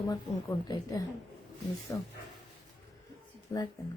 তোমার কোনটা এটা নিছো লাগবে না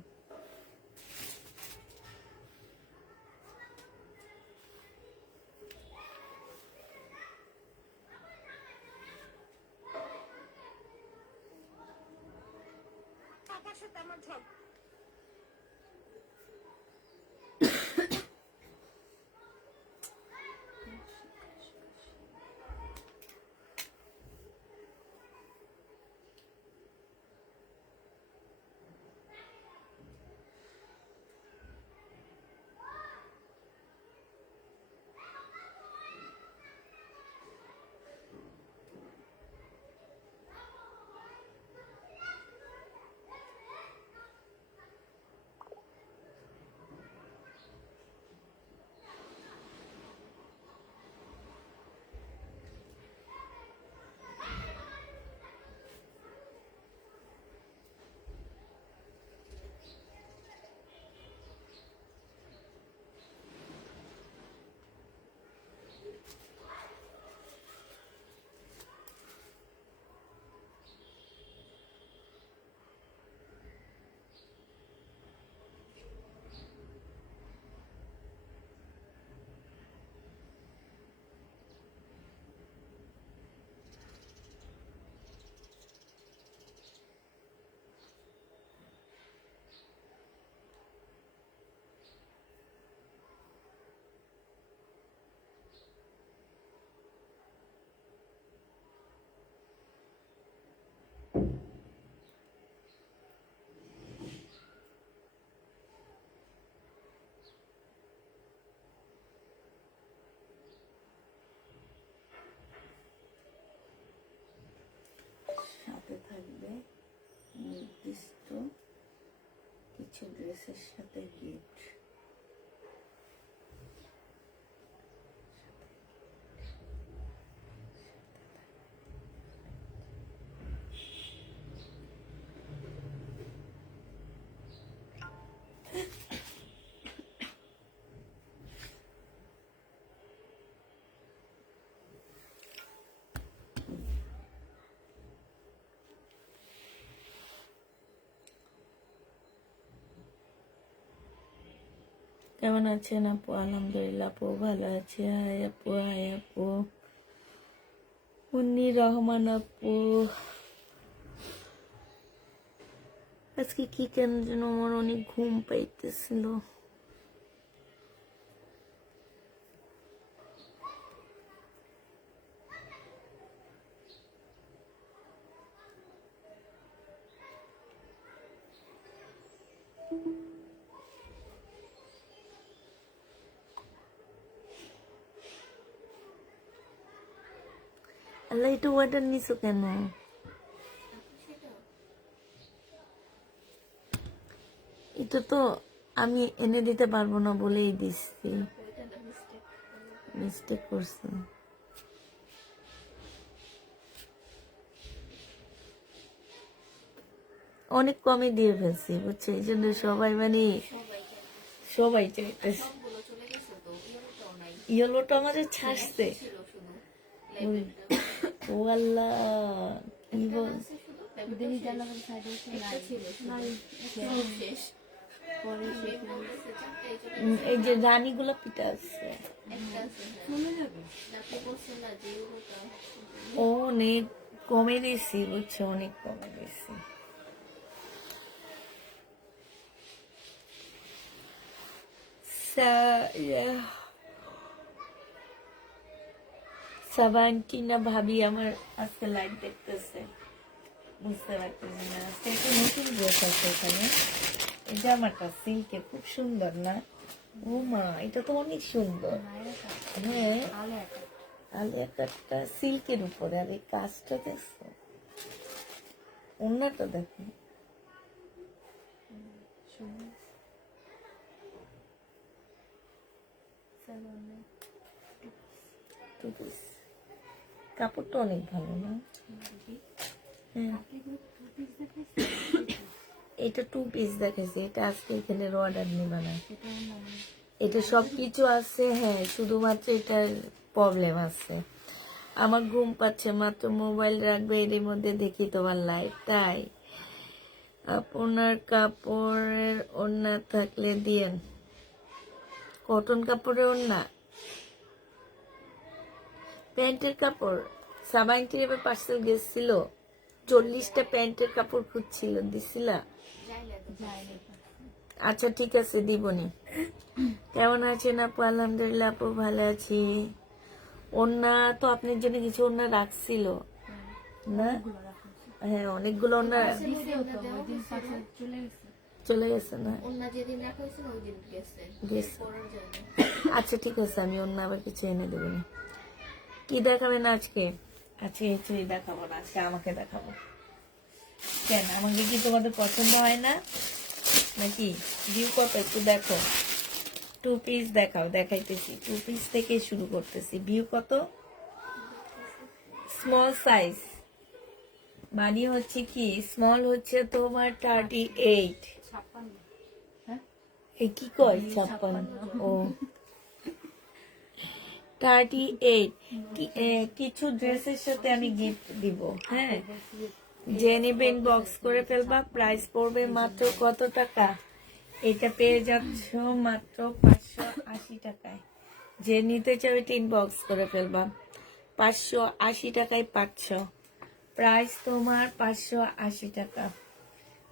সাথে থাকবে নির্দিষ্ট কিছু ড্রেসের সাথে গিফট কেমন আছেন আপু? আলহামদুলিল্লাহ আপু ভালো আছে। হাই আপু, হাই আপু। মুন্নি রহমান আপু, আজকে কি কেন যেন আমার অনেক ঘুম পাইতেছিল। আল্লাহ, এটা অর্ডার নিছো কেন? এটা তো আমি এনে দিতে পারবো না বলেই দিচ্ছি। মিস্টেক করছি। অনেক কমে দিয়ে ফেলছি বুঝছো, এই জন্য সবাই সবাই চাইতেছে। ইয়েলোটা আমাদের ছাড়ছে। ও আল্লাহ, কি বল, এই যে রানী গোলাপিটা আছে অনেক কমে দিয়েছি বুঝছো, অনেক কমে দিয়েছি। সাবান্টিনা ভাবি আমার আজকে লাইভ দেখতেছে, বুঝতে পারতেছি না। আজকে একটা নতুন ড্রেস আছে এখানে। এই জামাটা সিল্কের, খুব সুন্দর না? ও মা, এটা তো অনেক সুন্দর। হ্যাঁ, আলিয়া কাটটা সিল্কের উপরে, আর এই কাজটা দেখছো, ওন্নাটা দেখো, কাপড়টা অনেক ভালো না? হ্যাঁ, এটা 2 পিস দেখেছি। এটা আজকে এখানে অর্ডার নিবা না, এটা সবকিছু আছে। হ্যাঁ, শুধুমাত্র এটার প্রবলেম আছে। আমার ঘুম পাচ্ছে, মাত্র মোবাইল রাখবে, এর মধ্যে দেখি তোমার লাইভ। তাই আপনার কাপড়ের ওড়না থাকলে দিয়েন। কটন কাপড়ের ওড়না, প্যান্টের কাপড়। সাবাইনটি এবার পার্সেল গেছিল, 40টা প্যান্টের কাপড় খুঁজছিল, দিছিলা? আচ্ছা ঠিক আছে, দিবনি। কেমন আছেন আপু? আলহামদুলিল্লাহ আপু, ভালো আছি। ওড়না তো আপনার জন্য কিছু ওড়না রাখছিল না? হ্যাঁ, অনেকগুলো ওড়না চলে গেছে না? গেছে। আচ্ছা ঠিক আছে, আমি অন্য আবার কিছু এনে দেবো। কি দেখাবেন আজকে? আজকে কিছুই দেখাবো না, আজকে আমাকে দেখাবো। কেন, আমাকে কি তোমাদের পছন্দ হয় না নাকি? ভিউ কত একটু দেখো। 2 পিস দেখাও, দেখাইতেছি। 2 পিস থেকে শুরু করতেছি। ভিউ কত? স্মল সাইজ মানে হচ্ছে কি, স্মল হচ্ছে তোমার 38। কি কয় 56? ও 38। কিছু ড্রেসের সাথে আমি গিফট দিব। হ্যাঁ, যে নেবে ইনবক্স করে ফেলবা। প্রাইস পড়বে মাত্র কত টাকা? এটা পেয়ে যাচ্ছ মাত্র 580 টাকায়। যে নিতে চাও এটা ইনবক্স করে ফেলবা। 580 টাকায় পাচ্ছ। প্রাইস তোমার 580 টাকা।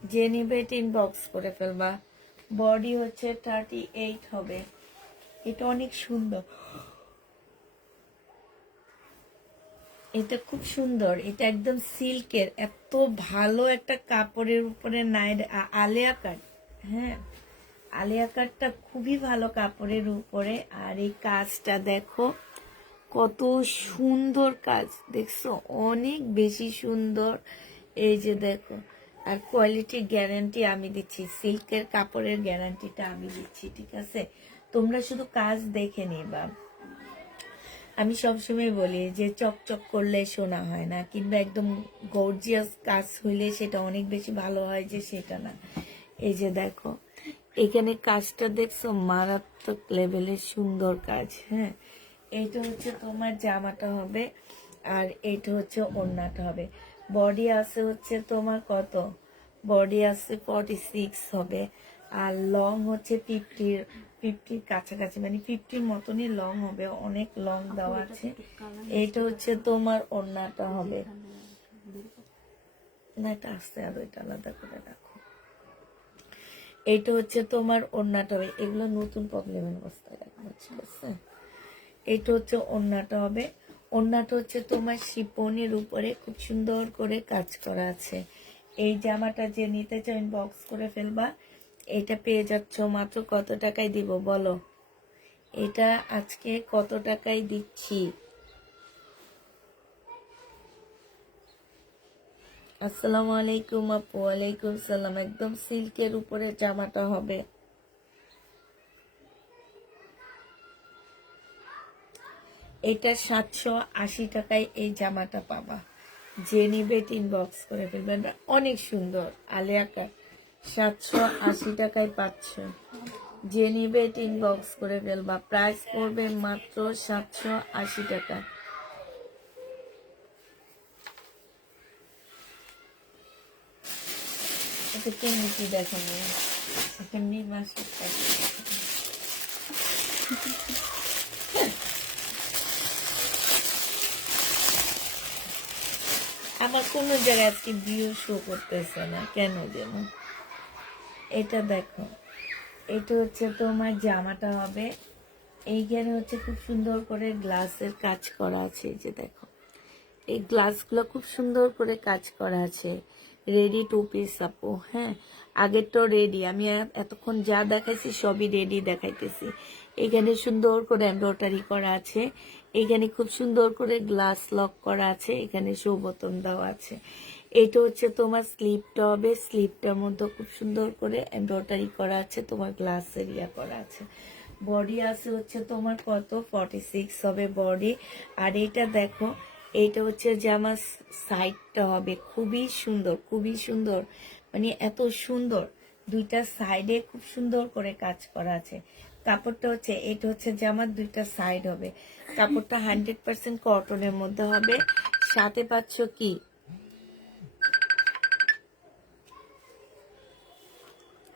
যে নিবে এটা ইনবক্স করে ফেলবা। বডি হচ্ছে 38 হবে। এটা অনেক সুন্দর, এটা খুব সুন্দর। এটা একদম সিল্কের, এত ভালো একটা কাপড়ের উপরে আলিয়া কাট। হ্যাঁ, আলিয়া কাটটা খুবই ভালো কাপড়ের উপরে। আর এই কাজটা দেখো কত সুন্দর কাজ, দেখছো? অনেক বেশি সুন্দর। এই যে দেখো, আর কোয়ালিটির গ্যারান্টি আমি দিচ্ছি, সিল্কের কাপড়ের গ্যারান্টিটা আমি দিচ্ছি, ঠিক আছে? তোমরা শুধু কাজ দেখে নিবা। আমি সবসময় বলি যে চকচক করলে সোনা হয় না, কিংবা একদম গর্জিয়াস কাজ হইলে সেটা অনেক বেশি ভালো হয়, যে সেটা না। এই যে দেখো, এখানে কাজটা দেখছো, মারাত্মক লেভেলের সুন্দর কাজ। হ্যাঁ, এইটা হচ্ছে তোমার জামাটা হবে, আর এইটা হচ্ছে ওড়নাটা হবে। বডি আছে হচ্ছে তোমার কত? বডি আছে 46 হবে। আর লং হচ্ছে 50-50 কাছাকাছি, মানে 50 মতনই লং হবে, অনেক লং দেওয়া আছে। এইটা হচ্ছে তোমার ওড়নাটা হবে। না, এটা আসতে আর ওইটা আলাদা করে রাখো। এইটা হচ্ছে তোমার ওড়নাটা হবে। এগুলো নতুন প্রবলেমের অবস্থায় রাখবো, ঠিক আছে? এইটা হচ্ছে ওড়নাটা হবে। ওড়নাটা হচ্ছে তোমার শিপনের উপরে খুব সুন্দর করে কাজ করা আছে। এই জামাটা যে নিতে চাও ইনবক্স করে ফেলবা। এটা পেয়ে যাচ্ছ মাত্র কত টাকায় দিব বলো? এটা আজকে কত টাকায় দিচ্ছি? আসসালামু আলাইকুম আপু। ওয়ালাইকুম সালাম। একদম সিল্কের উপরে জামাটা হবে। এটা 780 টাকায় এই জামাটা পাবা। যে নিবে ইনবক্স করে ফেলবেন। অনেক সুন্দর আলিয়া কাট, 780 টাকায় পাচ্ছ। যে নিবে ইনবক্স করে ফেলবা। প্রাইস পড়বে মাত্র 780 টাকা। এটা কেমনি কি দেখাবো? কেমনি মাসের আমার কোনো জায়গায় আজকে ভিউ শো করতেছে না কেন যেন। এটা দেখো, এটা হচ্ছে তোমার জামাটা হবে। এইখানে হচ্ছে খুব সুন্দর করে গ্লাসের কাজ করা আছে। এই যে দেখো, এই গ্লাসগুলো খুব সুন্দর করে কাজ করা আছে। রেডি 2 পিস আপু। হ্যাঁ, আগের তো রেডি, আমি এতক্ষণ যা দেখাইছি সবই রেডি দেখাইতেছি। এখানে সুন্দর করে এমব্রয়ডারি করা আছে। এখানে খুব সুন্দর করে গ্লাস লক করা আছে। এখানে শো বোতাম দেওয়া আছে। এটা হচ্ছে তোমার স্লিপটা হবে। স্লিপটার মধ্যে খুব সুন্দর করে এমব্রয়ডারি করা আছে, তোমার গ্লাস এরিয়া করা আছে। বডি আছে হচ্ছে তোমার কত? 46 হবে বডি। আর এটা দেখো, এইটা হচ্ছে যে আমার সাইডটা হবে খুবই সুন্দর, খুবই সুন্দর, মানে এত সুন্দর। দুইটা সাইডে খুব সুন্দর করে কাজ করা আছে। কাপড়টা হচ্ছে, এটা হচ্ছে জামার দুইটা সাইড হবে। কাপড়টা 100% কটনের মধ্যে হবে। সাথে পাচ্ছ কি,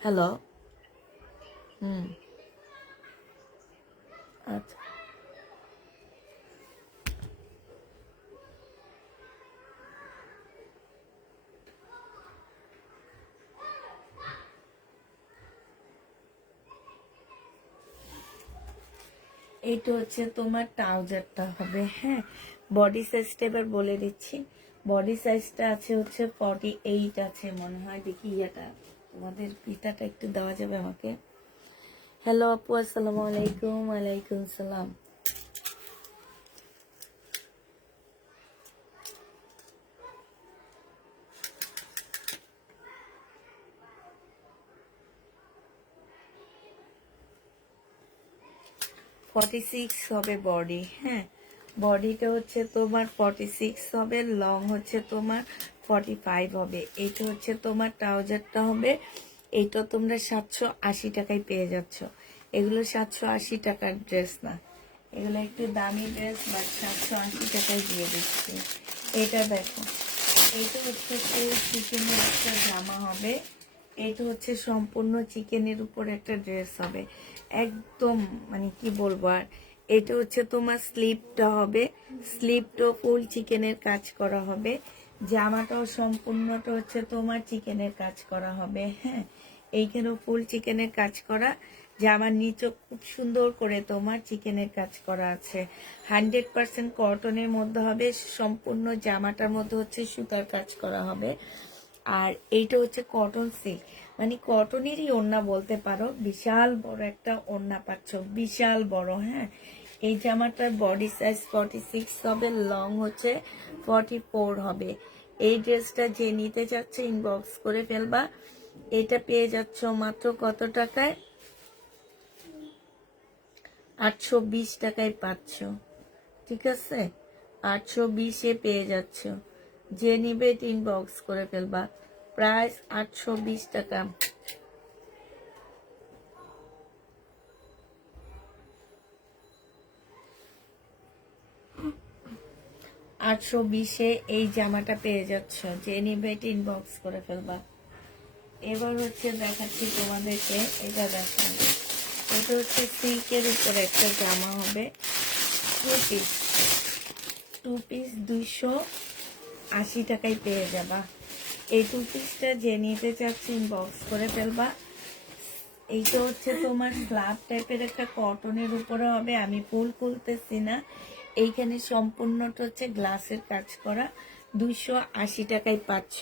হ্যালো, আচ্ছা, এইটা হচ্ছে তোমার ট্রাউজারটা হবে। হ্যাঁ, বডি সাইজটা এবার বলে দিচ্ছি। বডি সাইজটা আছে হচ্ছে 48 আছে মনে হয়। দেখি ইয়েটা, তোমাদের পিতাটা একটু দেওয়া যাবে আমাকে? হ্যালো আপু, আসসালামু আলাইকুম। ওয়ালাইকুম সালাম। ফর্টি সিক্স হবে বডি। হ্যাঁ, বডিটা হচ্ছে তোমার 46 হবে, লং হচ্ছে তোমার 45 হবে। এইটা হচ্ছে তোমার ট্রাউজারটা হবে। এইটা তোমরা 780 টাকায় পেয়ে যাচ্ছ। এগুলো 780 টাকার ড্রেস না, এগুলো একটু দামি ড্রেস, বাট 780 টাকায় দিয়ে দিচ্ছি। এটা দেখো, এইটা হচ্ছে চিকেনের একটা জামা হবে। এটা হচ্ছে সম্পূর্ণ চিকেনের উপর একটা ড্রেস হবে, একদম মানে কি বলবো আর। এটা হচ্ছে তোমার স্লিপটা হবে, স্লিপটা ফুল চিকেনের কাজ করা হবে। জামাটাও সম্পূর্ণটা হচ্ছে তোমার চিকেনের কাজ করা হবে। হ্যাঁ, এইখানেও ফুল চিকেনের কাজ করা। জামার নিচও খুব সুন্দর করে তোমার চিকেনের কাজ করা আছে। 100% কটনের মধ্যে হবে। সম্পূর্ণ জামাটার মধ্যে হচ্ছে সুতার কাজ করা হবে। আর এইটা হচ্ছে কটন সিল্ক, মানে কটনেরই ওড়না বলতে পারো। বিশাল বড় একটা ওড়না পাচ্ছ, বিশাল বড়। হ্যাঁ, এই জামাটার বডি সাইজ 46 হবে, লং হচ্ছে 44 হবে। এই ড্রেসটা যে নিতে চাচ্ছে ইনবক্স করে ফেলবা। এটা পেয়ে যাচ্ছ মাত্র কত টাকায়? 820 টাকায় পাচ্ছ। ঠিক আছে, 820-এ পেয়ে যাচ্ছ। যে নিবে ইনবক্স করে ফেলবা। প্রাইস 820 টাকা। 820-এ এই জামাটা পেয়ে যাচ্ছ। যে নিবে ইনবক্স করে ফেলবা। এবার হচ্ছে দেখাচ্ছি তোমাদেরকে, এটা দেখো। এটা হচ্ছে সিল্কের উপরে একটা জামা হবে, টু পিস 280 টাকায় পেয়ে যাবা। এই টু পিসটা যে নিতে চাচ্ছি ইনবক্স করে ফেলবা। এইটা হচ্ছে তোমার স্ল্যাব টাইপের একটা কটনের উপরে হবে। আমি ফুল খুলতেছি না, এইখানে সম্পূর্ণটা হচ্ছে গ্লাসের কাজ করা। 280 টাকায় পাচ্ছ।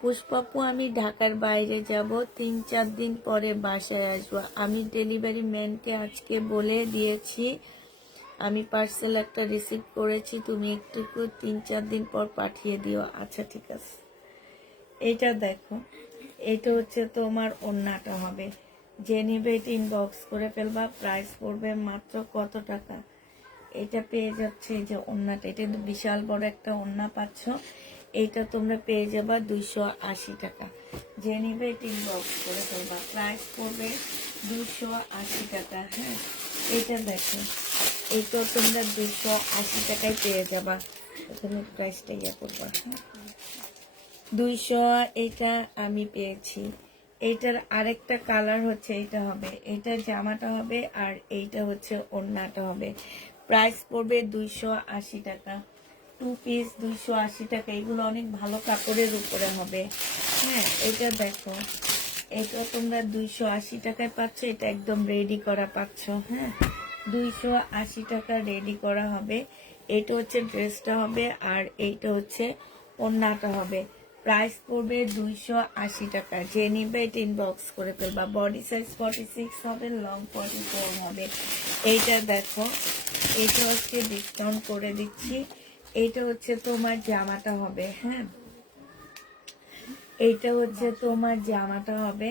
পুষ্পাপু, আমি ঢাকার বাইরে যাব, 3-4 দিন পরে বাসায় আসবো। আমি ডেলিভারি ম্যানকে আজকে বলে দিয়েছি, আমি পার্সেল একটা রিসিভ করেছি, তুমি একটু 3-4 দিন পর পাঠিয়ে দিও। আচ্ছা ঠিক আছে। এটা দেখো, এটা হচ্ছে তোমার ওড়নাটা হবে। যে নিবে এটা ইনবক্স করে ফেলবা। প্রাইস পড়বে মাত্র কত টাকা? এটা পেয়ে যাচ্ছে যে ওড়নাটা, এটা কিন্তু বিশাল বড় একটা ওড়না পাচ্ছ। এইটা তোমরা পেয়ে যাবা 280 টাকা। যে নিবে এটা ইনবক্স করে ফেলবা। প্রাইস পড়বে 280 টাকা। হ্যাঁ, এটা দেখো, এইটাও তোমরা 280 টাকায় পেয়ে যাবা। এখানে প্রাইসটা ইয়ে করবা। হ্যাঁ, 200 এটা আমি পেয়েছি। এইটার আরেকটা কালার হচ্ছে এটা হবে, এটা জামাটা হবে, আর এইটা হচ্ছে ওড়নাটা হবে। প্রাইস পড়বে 280 টাকা। টু পিস 280 টাকা। এগুলো অনেক ভালো কাপড়ের উপরে হবে। হ্যাঁ, এটা দেখো, এটা তোমরা 280 টাকায় পাচ্ছ। এটা একদম রেডি করা পাচ্ছ। হ্যাঁ, 280 টাকা রেডি করা হবে। এটা হচ্ছে ড্রেসটা হবে, আর এইটা হচ্ছে ওড়নাটা হবে। প্রাইস পড়বে 280 টাকা। যে নিবে এটা ইনবক্স করে ফেলবা। বডি সাইজ 46 হবে, লং 44 হবে। এইটা দেখো, এটা হচ্ছে ডিসকাউন্ট করে দিচ্ছি। এইটা হচ্ছে তোমার জামাটা হবে। হ্যাঁ, এইটা হচ্ছে তোমার জামাটা হবে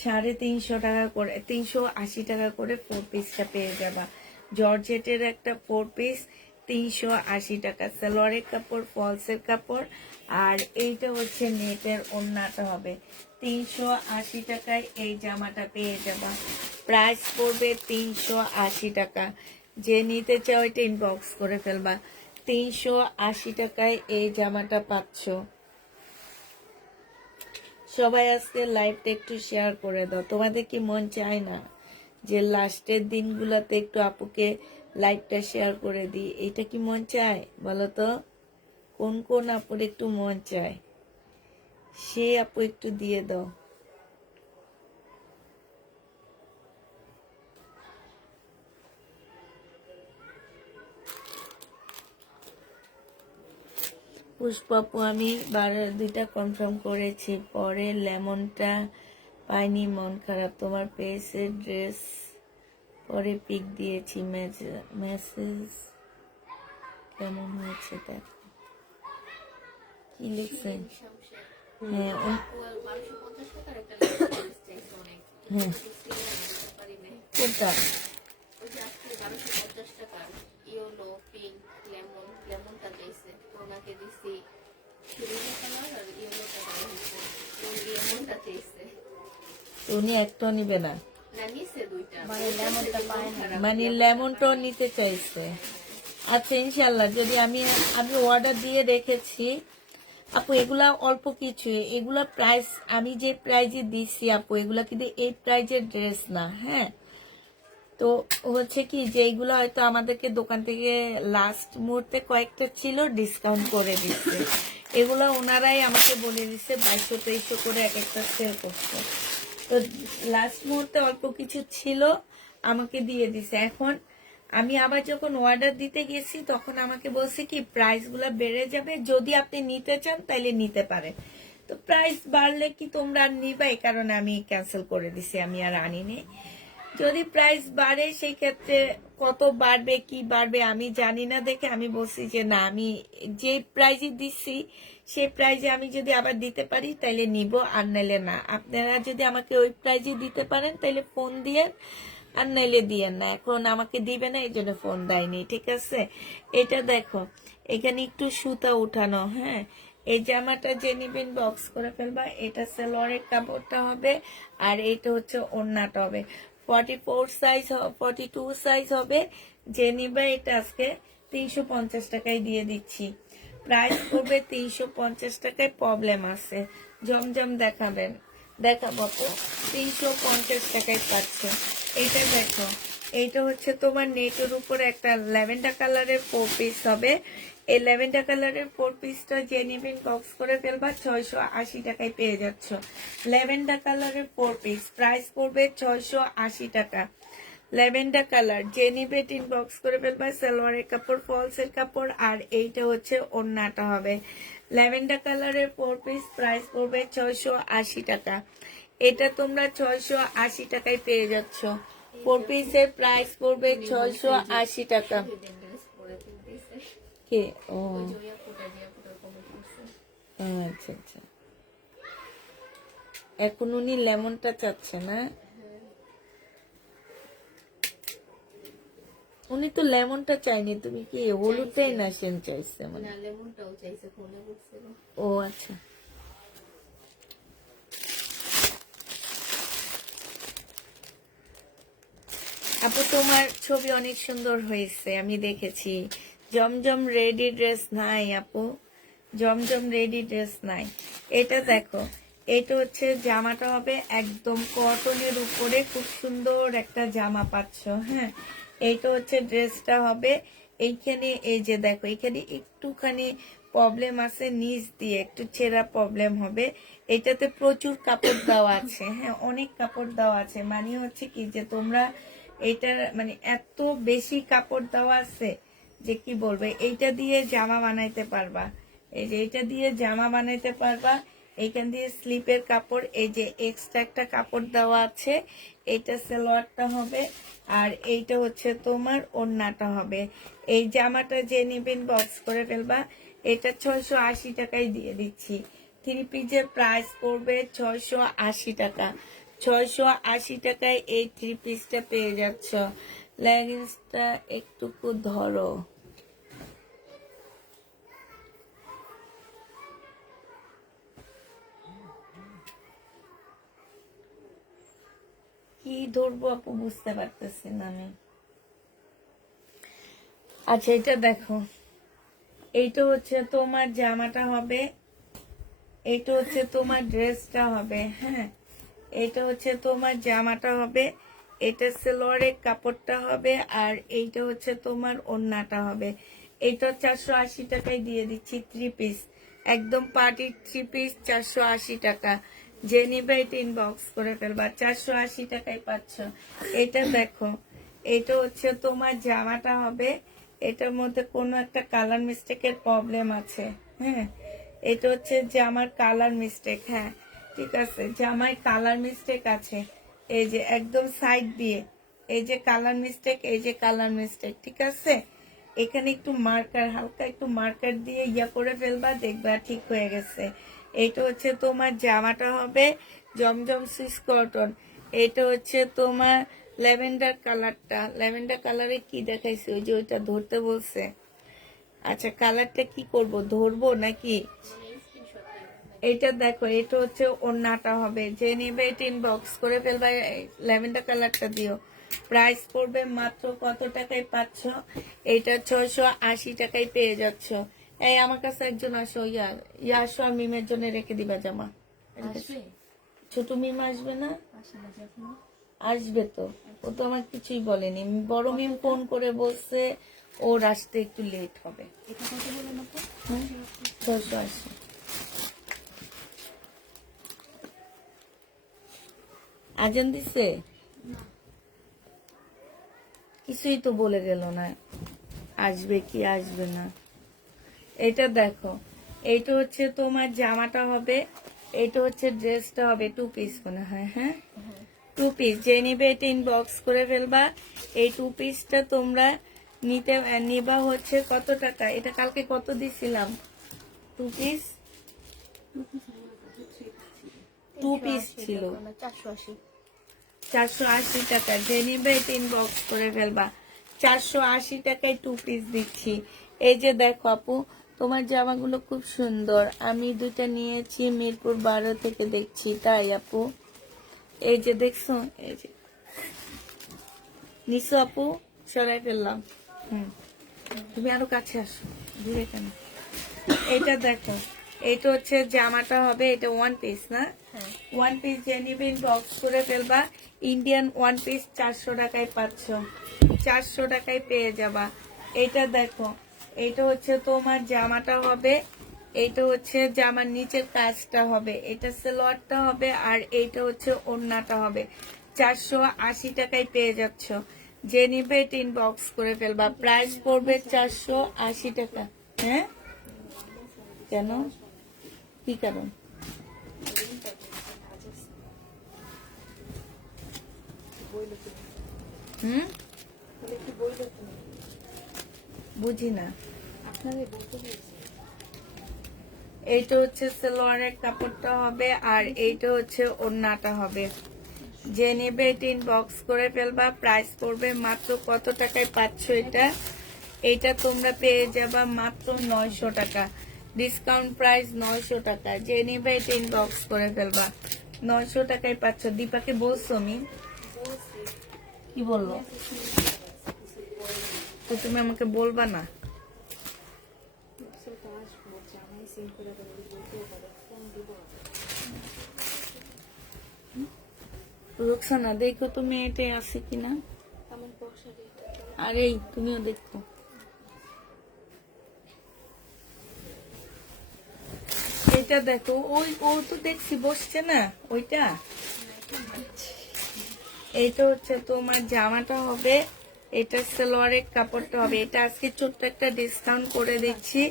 350 টাকা করে, 380 টাকা করে 4 পিসটা পেয়ে যাবা। জর্জেটের একটা 4 পিস 380 টাকা। সালোয়ারের কাপড়, ফলসের কাপড়, আর এইটা হচ্ছে নেটের ওড়নাটা হবে। 380 টাকায় এই জামাটা পেয়ে যাবা। প্রাইস পড়বে 380 টাকা। যে নিতে চাও এটা ইনবক্স করে ফেলবা। 380 টাকায় এই জামাটা পাচ্ছ। সবাই আজকে লাইভটা একটু শেয়ার করে দাও। তোমাদের কি মন চায় না যে লাস্টের দিনগুলোতে একটু আপুকে লাইভটা শেয়ার করে দিই? এটা কি মন চায় বলো তো? কোন কোন আপুর একটু মন চায় সে আপু একটু দিয়ে দাও। পুষ্পাপু আমি 2টা কনফার্ম করেছি, পরে লেমনটা পাইনি, মন খারাপ। তোমার পেজের ড্রেস পরে পিক দিয়েছি, মেসেজ কেমন হয়েছে দেখো। কি লিখছেন? হ্যাঁ হ্যাঁ কোনটা? উনি একটাও নিবে না, মানে লেমনটাও নিতে চাইছে। আচ্ছা ইনশাল্লাহ, যদি আমি অর্ডার দিয়ে রেখেছি আপু। এগুলা অল্প কিছু, এগুলা প্রাইস আমি যে প্রাইজে দিচ্ছি আপু, এগুলা কিন্তু এই প্রাইজের ড্রেস না। হ্যাঁ, তো হচ্ছে কি যে এইগুলো হয়তো আমাদেরকে দোকান থেকে লাস্ট মুহূর্তে কয়েকটা ছিল ডিসকাউন্ট করে দিচ্ছে। এগুলো ওনারাই আমাকে বলে দিচ্ছে 2200-2300 করে এক একটা সেল করছে। তো লাস্ট মুহূর্তে অল্প কিছু ছিল আমাকে দিয়ে দিছে। এখন আমি আবার যখন অর্ডার দিতে গেছি তখন আমাকে বলছে কি প্রাইস গুলা বেড়ে যাবে, যদি আপনি নিতে চান তাহলে নিতে পারেন। তো প্রাইস বাড়লে কি তোমরা আর নিবা, এই কারণে আমি ক্যান্সেল করে দিছি, আমি আর আনিনি। যদি প্রাইস বাড়ে সেই ক্ষেত্রে কত বাড়বে কি বাড়বে আমি জানি না, দেখে আমি বলছি যে না, আমি যে প্রাইজে দিচ্ছি সেই প্রাইজে আমি যদি আবার দিতে পারি তাইলে নিব, আর নাইলে না। আপনারা যদি আমাকে ওই প্রাইজে দিতে পারেন তাইলে ফোন দিয়ে, আর নাইলে দিয়েন না। এখন আমাকে দিবে না, এই জন্য ফোন দেয়নি, ঠিক আছে। এটা দেখো এখানে একটু সুতা উঠানো। হ্যাঁ, এই জামাটা যে নিবেন বক্স করে ফেলবা। এটা সালোয়ারের কাপড়টা হবে, আর এটা হচ্ছে ওড়নাটা হবে। 44 সাইজ 42 সাইজ হবে। যে নিবে এটা আজকে 350 টাকায় দিয়ে দিচ্ছি। প্রাইস করবে 350 টাকায়। প্রবলেম আছে, জমজম দেখাবেন, দেখাবো তো। 350 টাকায় পাচ্ছে। এটা দেখো, এইটা হচ্ছে তোমার নেটের উপরে একটা ল্যাভেন্ডার কালারের 4 পিস হবে। এই ল্যাভেন্ডার কালারের 4 পিসটা যে নিবেন বক্স করে ফেলবা, 680 টাকায় পেয়ে যাচ্ছ। ল্যাভেন্ডার কালারের 4 পিস প্রাইস পড়বে 680 টাকা। ল্যাভেন্ডার কালার যে নিবে টিন বক্স করে ফেলবা। সালোয়ারের কাপড়, ফলসের কাপড়, আর এইটা হচ্ছে ওড়নাটা হবে। ল্যাভেন্ডার কালারের 4 পিস প্রাইস পড়বে 680 টাকা। এটা তোমরা 680 টাকায় পেয়ে যাচ্ছ। 4 পিসের প্রাইস পড়বে 680 টাকা। কে? ও আচ্ছা আচ্ছা, এখন উনি লেমনটা চাচ্ছে না। উনি তো লেমনটা চাইনি, তুমি কি হলুদটাই না সেম চাইছে? মানে ও আচ্ছা, আপু তোমার ছবি অনেক সুন্দর হয়েছে, আমি দেখেছি। জমজম রেডি ড্রেস নাই আপু, জমজম রেডি ড্রেস নাই। এটা দেখো, এটা হচ্ছে জামাটা হবে একদম কটনের উপরে, খুব সুন্দর একটা জামা পাচ্ছ। হ্যাঁ, এইটা হচ্ছে ড্রেসটা হবে। এইখানে এই যে দেখো, এখানে একটুখানি প্রবলেম আছে, নিচ দিয়ে একটু ছেঁড়া প্রবলেম হবে। এটাতে প্রচুর কাপড় দেওয়া আছে। হ্যাঁ, অনেক কাপড় দেওয়া আছে, মানে হচ্ছে কি যে তোমরা এইটার মানে এত বেশি কাপড় দেওয়া আছে যে কি বলবে, এইটা দিয়ে জামা বানাইতে পারবা। এই যে এইটা দিয়ে জামা বানাইতে পারবা। এইখান দিয়ে স্লিপের কাপড়, এই যে এক্সট্রা একটা কাপড় দেওয়া আছে। এইটা সালোয়ারটা হবে, আর এইটা হচ্ছে তোমার ওড়নাটা হবে। এই জামাটা যে নিবেন বক্স করে ফেলবা। এটা 680 টাকায় দিয়ে দিচ্ছি। 3 পিসের প্রাইস পড়বে 680 টাকা। 680 টাকায় এই 3 পিসটা পেয়ে যাচ্ছ। লেগিংসটা একটুকু ধরো। কি ধরবো আপু বুঝতে পারতেছি না আমি। আচ্ছা এটা দেখো, এইটা হচ্ছে তোমার জামাটা হবে, এটা হচ্ছে তোমার ড্রেসটা হবে। হ্যাঁ, এটা হচ্ছে তোমার জামাটা হবে, এটা সালোয়ারের কাপড়টা হবে, আর এইটা হচ্ছে তোমার ওড়নাটা হবে। এটা 480 টাকায় দিয়ে দিচ্ছি, 3 পিস, একদম পার্টি 3 পিস 480 টাকা। যে নিবে এটা ইনবক্স করে ফেলবা, 480 টাকায় পাচ্ছ। এটা দেখো, এটা হচ্ছে তোমার জামাটা হবে, এটার মধ্যে কোনো একটা কালার মিস্টেকের প্রবলেম আছে। হ্যাঁ, এটা হচ্ছে জামার কালার মিস্টেক। হ্যাঁ ঠিক আছে, জামায় কালার মিস্টেক আছে, এই যে একদম সাইড দিয়ে, এই যে কালার মিস্টেক, এই যে কালার মিস্টেক, ঠিক আছে। এখানে একটু মার্কার, হালকা একটু মার্কার দিয়ে ইয়া করে ফেলবা, দেখবা ঠিক হয়ে গেছে। এটা হচ্ছে তোমার জামাটা হবে জমজম সুইস কটন। এটা হচ্ছে তোমার ল্যাভেন্ডার কালারটা, ল্যাভেন্ডার কালারে কি দেখাইছে, ওই যে ওইটা ধরতে বলছে। আচ্ছা কালারটা কি করব, ধরবো নাকি? এটা দেখো, এটা হচ্ছে ওড়নাটা হবে, যে নেবে এটা ইনবক্স করে ফেলবা, ল্যাভেন্ডার কালারটা দিও। প্রাইস পড়বে মাত্র কত টাকায় পাচ্ছ? এটা 680 টাকায় পেয়ে যাচ্ছ। এই আমার কাছে একজন আসো, ইয়া আসো, আর মিমের জন্য রেখে দিবা জামা। ছোট মিম আসবে না? আসবে তো, ও তো আমার কিছুই বলেনি। বড় মিম ফোন করে বলছে ওর আসতে একটু লেট হবে। 680। আজান দিছে, কিছুই তো বলে গেল না আসবে কি আসবে না। এটা দেখো, এইটা হচ্ছে তোমার জামাটা হবে, এটা হচ্ছে ড্রেসটা হবে, 2 পিস মনে হয়। হ্যাঁ 2 পিস, যে নিবে এটা ইনবক্স করে ফেলবা। এই 2 পিসটা তোমরা নিবা হচ্ছে কত টাকা, এটা কালকে কত দিছিলাম? 2 পিস, 2 পিস ছিল 480 টাকা। যে নিবে এটা ইনবক্স করে ফেলবা, 480 টাকায় 2 পিস দিচ্ছি। এই যে দেখো আপু, তোমার জামাগুলো খুব সুন্দর, আমি 2টা নিয়েছি মিরপুর 12 থেকে দেখছি, তাই আপু এই যে দেখছো, এই যে নিশো আপু, সরাই ফেললাম। তুমি আরো কাছে আসো, দূরে কেন? এটা দেখো, এটা হচ্ছে জামাটা হবে, এটা 1 পিস না? 1 পিস যে নিবে ইনবক্স করে ফেলবা। ইন্ডিয়ান 1 পিস 400 টাকায় পাচ্ছ, 400 টাকায় পেয়ে যাবা। এটা দেখো, এটা হচ্ছে তোমার জামাটা হবে, এটা হচ্ছে জামার নিচের কাজটা হবে, এটা সালোয়ারটা হবে, আর এইটা হচ্ছে ওড়নাটা হবে। 480 টাকায় পেয়ে যাচ্ছ। যে নিবে এটা ইনবক্স করে ফেলবা, প্রাইস পড়বে 480 টাকা। হ্যাঁ কেন, কি কারণ? বুঝি না। এইটা হচ্ছে সালোয়ারের কাপড়টা হবে, আর এইটা হচ্ছে ওড়নাটা হবে। যে নেবে এটা ইনবক্স করে ফেলবা, প্রাইস পড়বে মাত্র কত টাকায় পাচ্ছ এটা? এইটা তোমরা পেয়ে যাবা মাত্র 900 টাকা, ডিসকাউন্ট প্রাইস 900 টাকা। যে নেবে এটা ইনবক্স করে ফেলবা, 900 টাকায় পাচ্ছ। দীপাকে বলছো আমি, কি বললো? তো তুমি আমাকে বলবা না? রোকসানা দেখো তুমি এটাই আছে কিনা, আর এই তুমিও দেখো। এটা দেখো, ওই ও তো দেখছি বসছে না ওইটা। এইটা হচ্ছে তোমার জামাটা হবে, এটা সালোয়ারের কাপড়টা হবে। এটা আজকে ছোট্ট একটা ডিসকাউন্ট করে দিচ্ছি,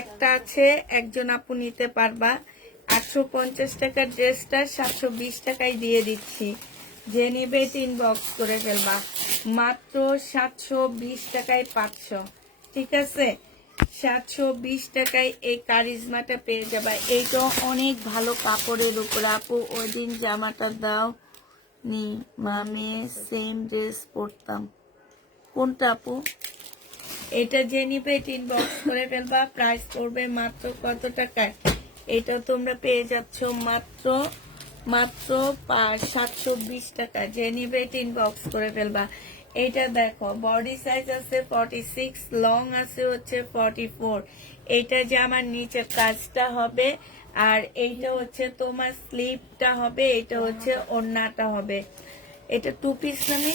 একটা আছে, একজন আপু নিতে পারবা। 850 টাকার ড্রেসটা 720 টাকায় দিয়ে দিচ্ছি। যে নিবে এটা ইনবক্স করে ফেলবা, মাত্র 720 টাকায় পাচ্ছ, ঠিক আছে। 720 টাকায় এই কারিজমাটা পেয়ে যাবা। এইটা অনেক ভালো কাপড়ের উপর আপু, ওই দিন জামাটা দাও নি মামে সেম ড্রেস পরতাম। কোনটা আপু? এটা যে নিবে এটা ইনবক্স করে ফেলবা, প্রাইস পড়বে মাত্র কত টাকায়? এটা তোমরা পেয়ে যাচ্ছ মাত্র মাত্র 720 টাকা। যে নিবে ইনবক্স করে ফেলবা। এটা দেখো বডি সাইজ আছে 46, লং আছে হচ্ছে 44। এইটা যে আমার নিচের কাজটা হবে, আর এইটা হচ্ছে তোমার স্লিপটা হবে, এটা হচ্ছে ওড়নাটা হবে। এটা 2 পিস নামে,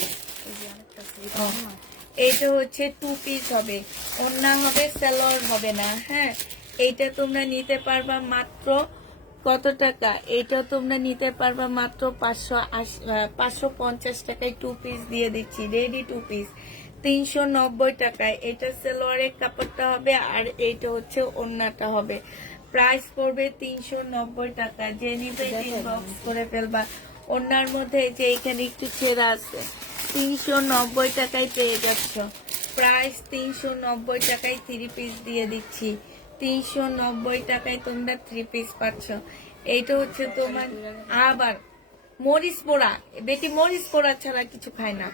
এইটা হচ্ছে 2 পিস হবে, ওড়না হবে, সালোয়ার হবে না। হ্যাঁ, এইটা তোমরা নিতে পারবা মাত্র কত টাকা? এটা তোমরা নিতে পারবা মাত্র 550 টাকায় 2 পিস দিয়ে দিচ্ছি, রেডি 2 পিস 390 টাকায়। এটা সালোয়ারের কাপড়টা হবে, আর এইটা হচ্ছে ওড়নাটা হবে। প্রাইস পড়বে 390 টাকা। যে নিবে ইনবক্স করে ফেলবা। ওড়নার মধ্যে যে এখানে একটু ছেঁড়া আছে, 390 টাকায় পেয়ে যাচ্ছ। প্রাইস 390 টাকায় 3 পিস দিয়ে দিচ্ছি। 390 টাকায় তোমরা 3 পিস পাচ্ছ। এইটা হচ্ছে তোমার আবার মরিচ পোড়া, বেটি মরিচ পোড়া ছাড়া কিছু খায় না।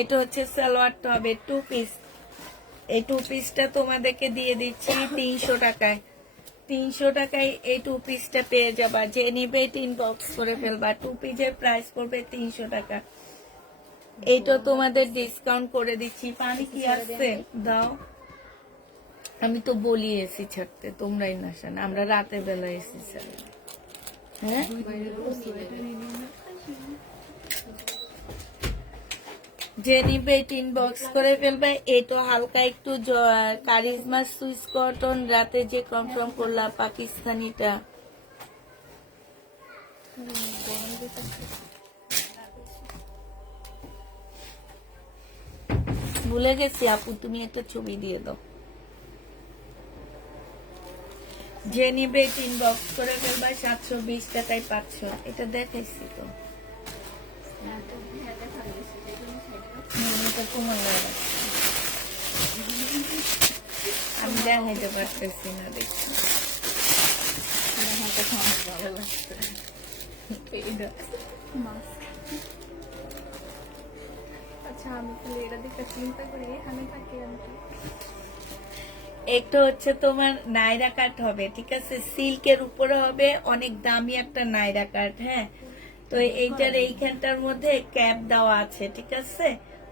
এটা হচ্ছে সালোয়ারটা হবে 2 পিস। এই 2 পিসটা তোমাদেরকে দিয়ে দিচ্ছি 300 টাকায়। 300 টাকায় এই 2 পিসটা পেয়ে যাবা। যে নিবে ইনবক্স করে ফেলবা। 2 পিসের প্রাইস পড়বে 300 টাকা। এইটা তোমাদের ডিসকাউন্ট করে দিচ্ছি। পানি কি আসছে দাও। আমি তো বলি এসি ছাড়তে, তোমরাই না শান, আমরা রাতের বেলা এসি ছাড়ি। হ্যাঁ, যে নিবে ইনবক্স করে ফেলবে। এটা হালকা একটু কারিজমা সুইস কটন, রাতে যে কনফার্ম করলাম পাকিস্তানিটা। ভুলে গেছি আপু, তুমি একটা ছবি দিয়ে দাও। যে নিবে ইনবক্স করে ফেলবা। 720 টাকায় পাচ্ছ। এটা দেখাইছি তো, এটা তোমার লাগা। আমি দেখাইতে পারতেছি না, দেখছি। একটা হচ্ছে তোমার নাইরা কাট হবে, ঠিক আছে, সিল্কের উপরে হবে, অনেক দামি একটা নাইরা কাট। হ্যাঁ, তো এইটার এইখানটার মধ্যে ক্যাপ দেওয়া আছে, ঠিক আছে,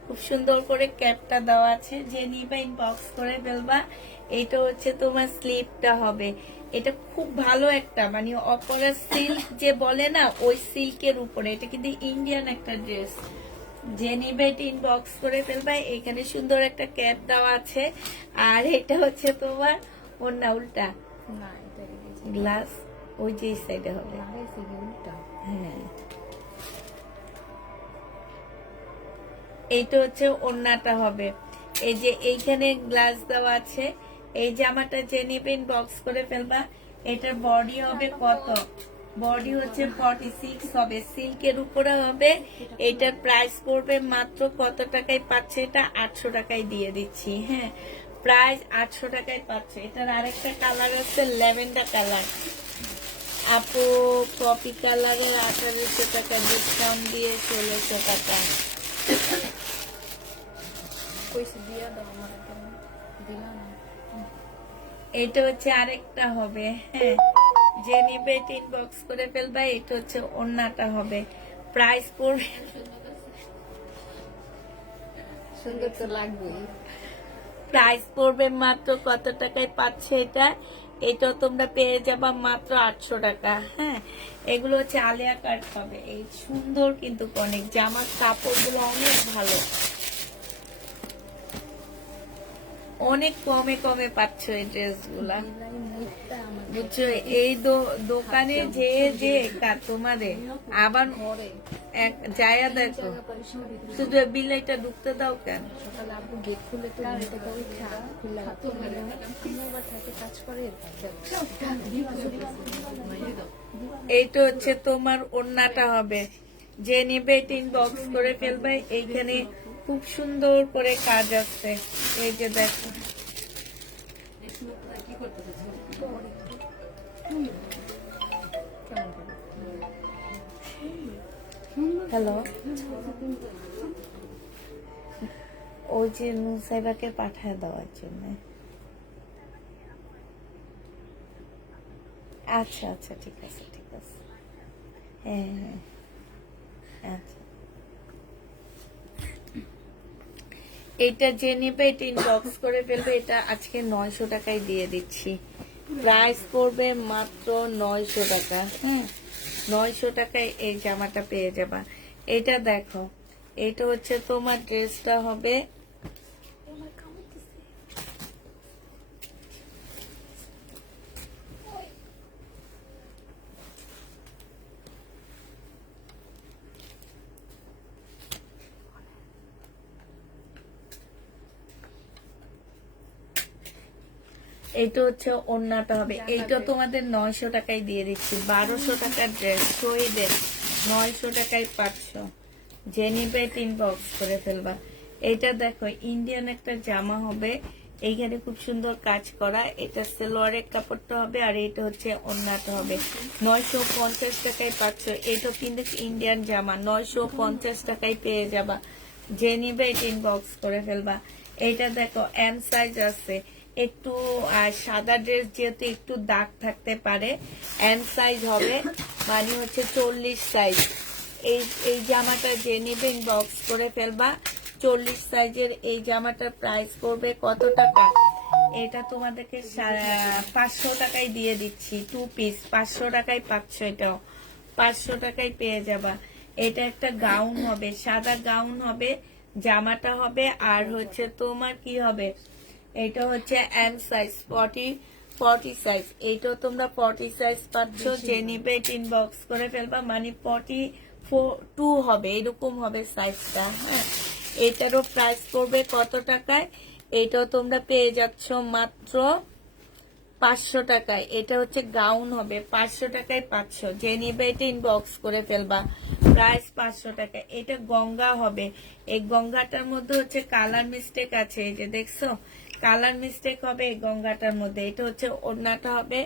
খুব সুন্দর করে ক্যাপটা দেওয়া আছে। যে নিবা ইনবক্স করে ফেলবা। এটা হচ্ছে তোমার স্লিপটা হবে। এটা খুব ভালো একটা মানে অপরা সিল্ক যে বলে না, ওই সিল্কের উপরে। এটা কিন্তু ইন্ডিয়ান একটা ড্রেস। যে নিবে ইনবক্স করে ফেলবা। এখানে সুন্দর একটা ক্যাপ দেওয়া আছে, আর এটা হচ্ছে তোমার ওড়না উল্টা গ্লাস, ওই যে সাইডে হবে। হ্যাঁ, এইটা হচ্ছে ওড়নাটা হবে। এই যে এইখানে গ্লাস দেওয়া আছে। এই জামাটা যে নিবে ইনবক্স করে ফেলবা। এটার বডি হবে কত? বডি হচ্ছে 46 হবে, সিল্কের উপরে হবে। এটার প্রাইস পড়বে মাত্র কত টাকায় পাচ্ছে? এটা 800 টাকায় দিয়ে দিচ্ছি। হ্যাঁ, প্রাইস 800 টাকায় পাচ্ছে। এটার আরেকটা কালার আছে ল্যাভেন্ডার কালার। আপু কপি কালারের 1800 টাকা ডিসকাউন্ট দিয়ে 1600 টাকা। এটা হচ্ছে আরেকটা হবে। হ্যাঁ, যে নিবে ইনবক্স করে ফেলবা। এটা হচ্ছে ওড়নাটা হবে। প্রাইস পড়বে, সুন্দর তো লাগবে, প্রাইস পড়বে মাত্র কত টাকায় পাচ্ছে এটা? এটাও তোমরা পেয়ে যাবা মাত্র 800 টাকা। হ্যাঁ, এগুলো হচ্ছে আলিয়া কাট হবে। এই সুন্দর কিন্তু অনেক, জামার কাপড়গুলো অনেক ভালো, অনেক কমে কমে পাচ্ছ এই ড্রেস গুলা, বুঝছো? এই দোকানে যে যে তোমারে আবার যায়া দেখো, শুধু বিলাইটা ঢুকতে দাও কেন? এইটা হচ্ছে তোমার ওড়নাটা হবে। যে নিবে ইনবক্স করে ফেলবে। এইখানে খুব সুন্দর করে কাজ আছে। এই যে দেখো, হ্যালো, ওই যে নুসাইবাকে পাঠায় দেওয়ার জন্য। আচ্ছা আচ্ছা, ঠিক আছে ঠিক আছে। হ্যাঁ হ্যাঁ, আচ্ছা। এটা যে নিবে এটা ইনবক্স করে ফেলবে। এটা আজকে 900 টাকায় দিয়ে দিচ্ছি। প্রাইস পড়বে মাত্র 900 টাকা। 900 টাকায় এই জামাটা পেয়ে যাবা। এটা দেখো, এটা হচ্ছে তোমার ড্রেসটা হবে, এইটা হচ্ছে ওড়নাটা হবে। এইটা তোমাদের 900 টাকায় দিয়ে দিচ্ছি। 1200 টাকার ড্রেস শহীদের 900 টাকায় 500। যে নিবে ইনবক্স করে ফেলবা। এটা দেখো ইন্ডিয়ান একটা জামা হবে, এইখানে খুব সুন্দর কাজ করা। এটা সালোয়ারের কাপড়টা হবে আর এটা হচ্ছে ওড়নাটা হবে। 950 টাকায় 500। এটা কিন্তু ইন্ডিয়ান জামা, 950 টাকায় পেয়ে যাবা। যে নিবে এটা ইনবক্স করে ফেলবা। এটা দেখো এম সাইজ আছে, একটু সাদা ড্রেস যেহেতু একটু দাগ থাকতে পারে, এম সাইজ হবে, মানে হচ্ছে 40 সাইজ। এই জামাটা যে নিবে ইনবক্স করে ফেলবা। 40 সাইজের এই জামাটার প্রাইস পড়বে কত টাকা? এটা তোমাদেরকে 500 টাকায় দিয়ে দিচ্ছি। 2 পিস 500 টাকায় 500, এটাও 500 টাকায় পেয়ে যাবা। এটা একটা গাউন হবে, সাদা গাউন হবে, জামাটা হবে আর হচ্ছে তোমার কি হবে, এটা হচ্ছে এম সাইজ, 40 সাইজ। এইটাও তোমরা 40 সাইজ পাচ্ছ। যে নিবে ইনবক্স করে ফেলবা, মানে 42 হবে, এরকম হবে সাইজটা। হ্যাঁ, এটারও প্রাইস পড়বে কত টাকায়? এটাও তোমরা পেয়ে যাচ্ছ মাত্র 500 টাকায়। এটা হচ্ছে গাউন হবে, 500 টাকায় 500। যে নিবে এটা ইনবক্স করে ফেলবা। প্রাইস 500 টাকা। এটা গঙ্গা হবে, এই গঙ্গাটার মধ্যে হচ্ছে কালার মিস্টেক আছে, এই যে দেখছো কালার মিস্টেক হবে এই গঙ্গাটার মধ্যে। এটা হচ্ছে ওড়নাটা হবে,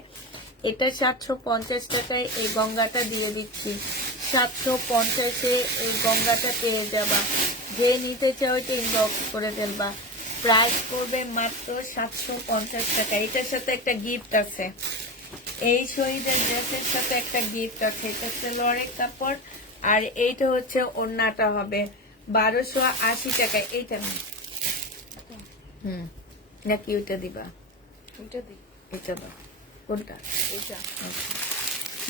এটা 750 টাকায় এই গঙ্গাটা দিয়ে দিচ্ছি। 750-এ এই গঙ্গাটা পেয়ে যাবা। যে নিতে চাও এটা ইনবক্স করে ফেলবা। প্রাইস পড়বে মাত্র 750 টাকা। এটার সাথে একটা গিফট আছে, এই শহীদের ড্রেসের সাথে একটা গিফট আছে। এটা সালোয়ারের কাপড় আর এইটা হচ্ছে ওড়নাটা হবে 1280 টাকা। এইটা না, নাকি ওইটা দিবা? এটা দাও। কোনটা?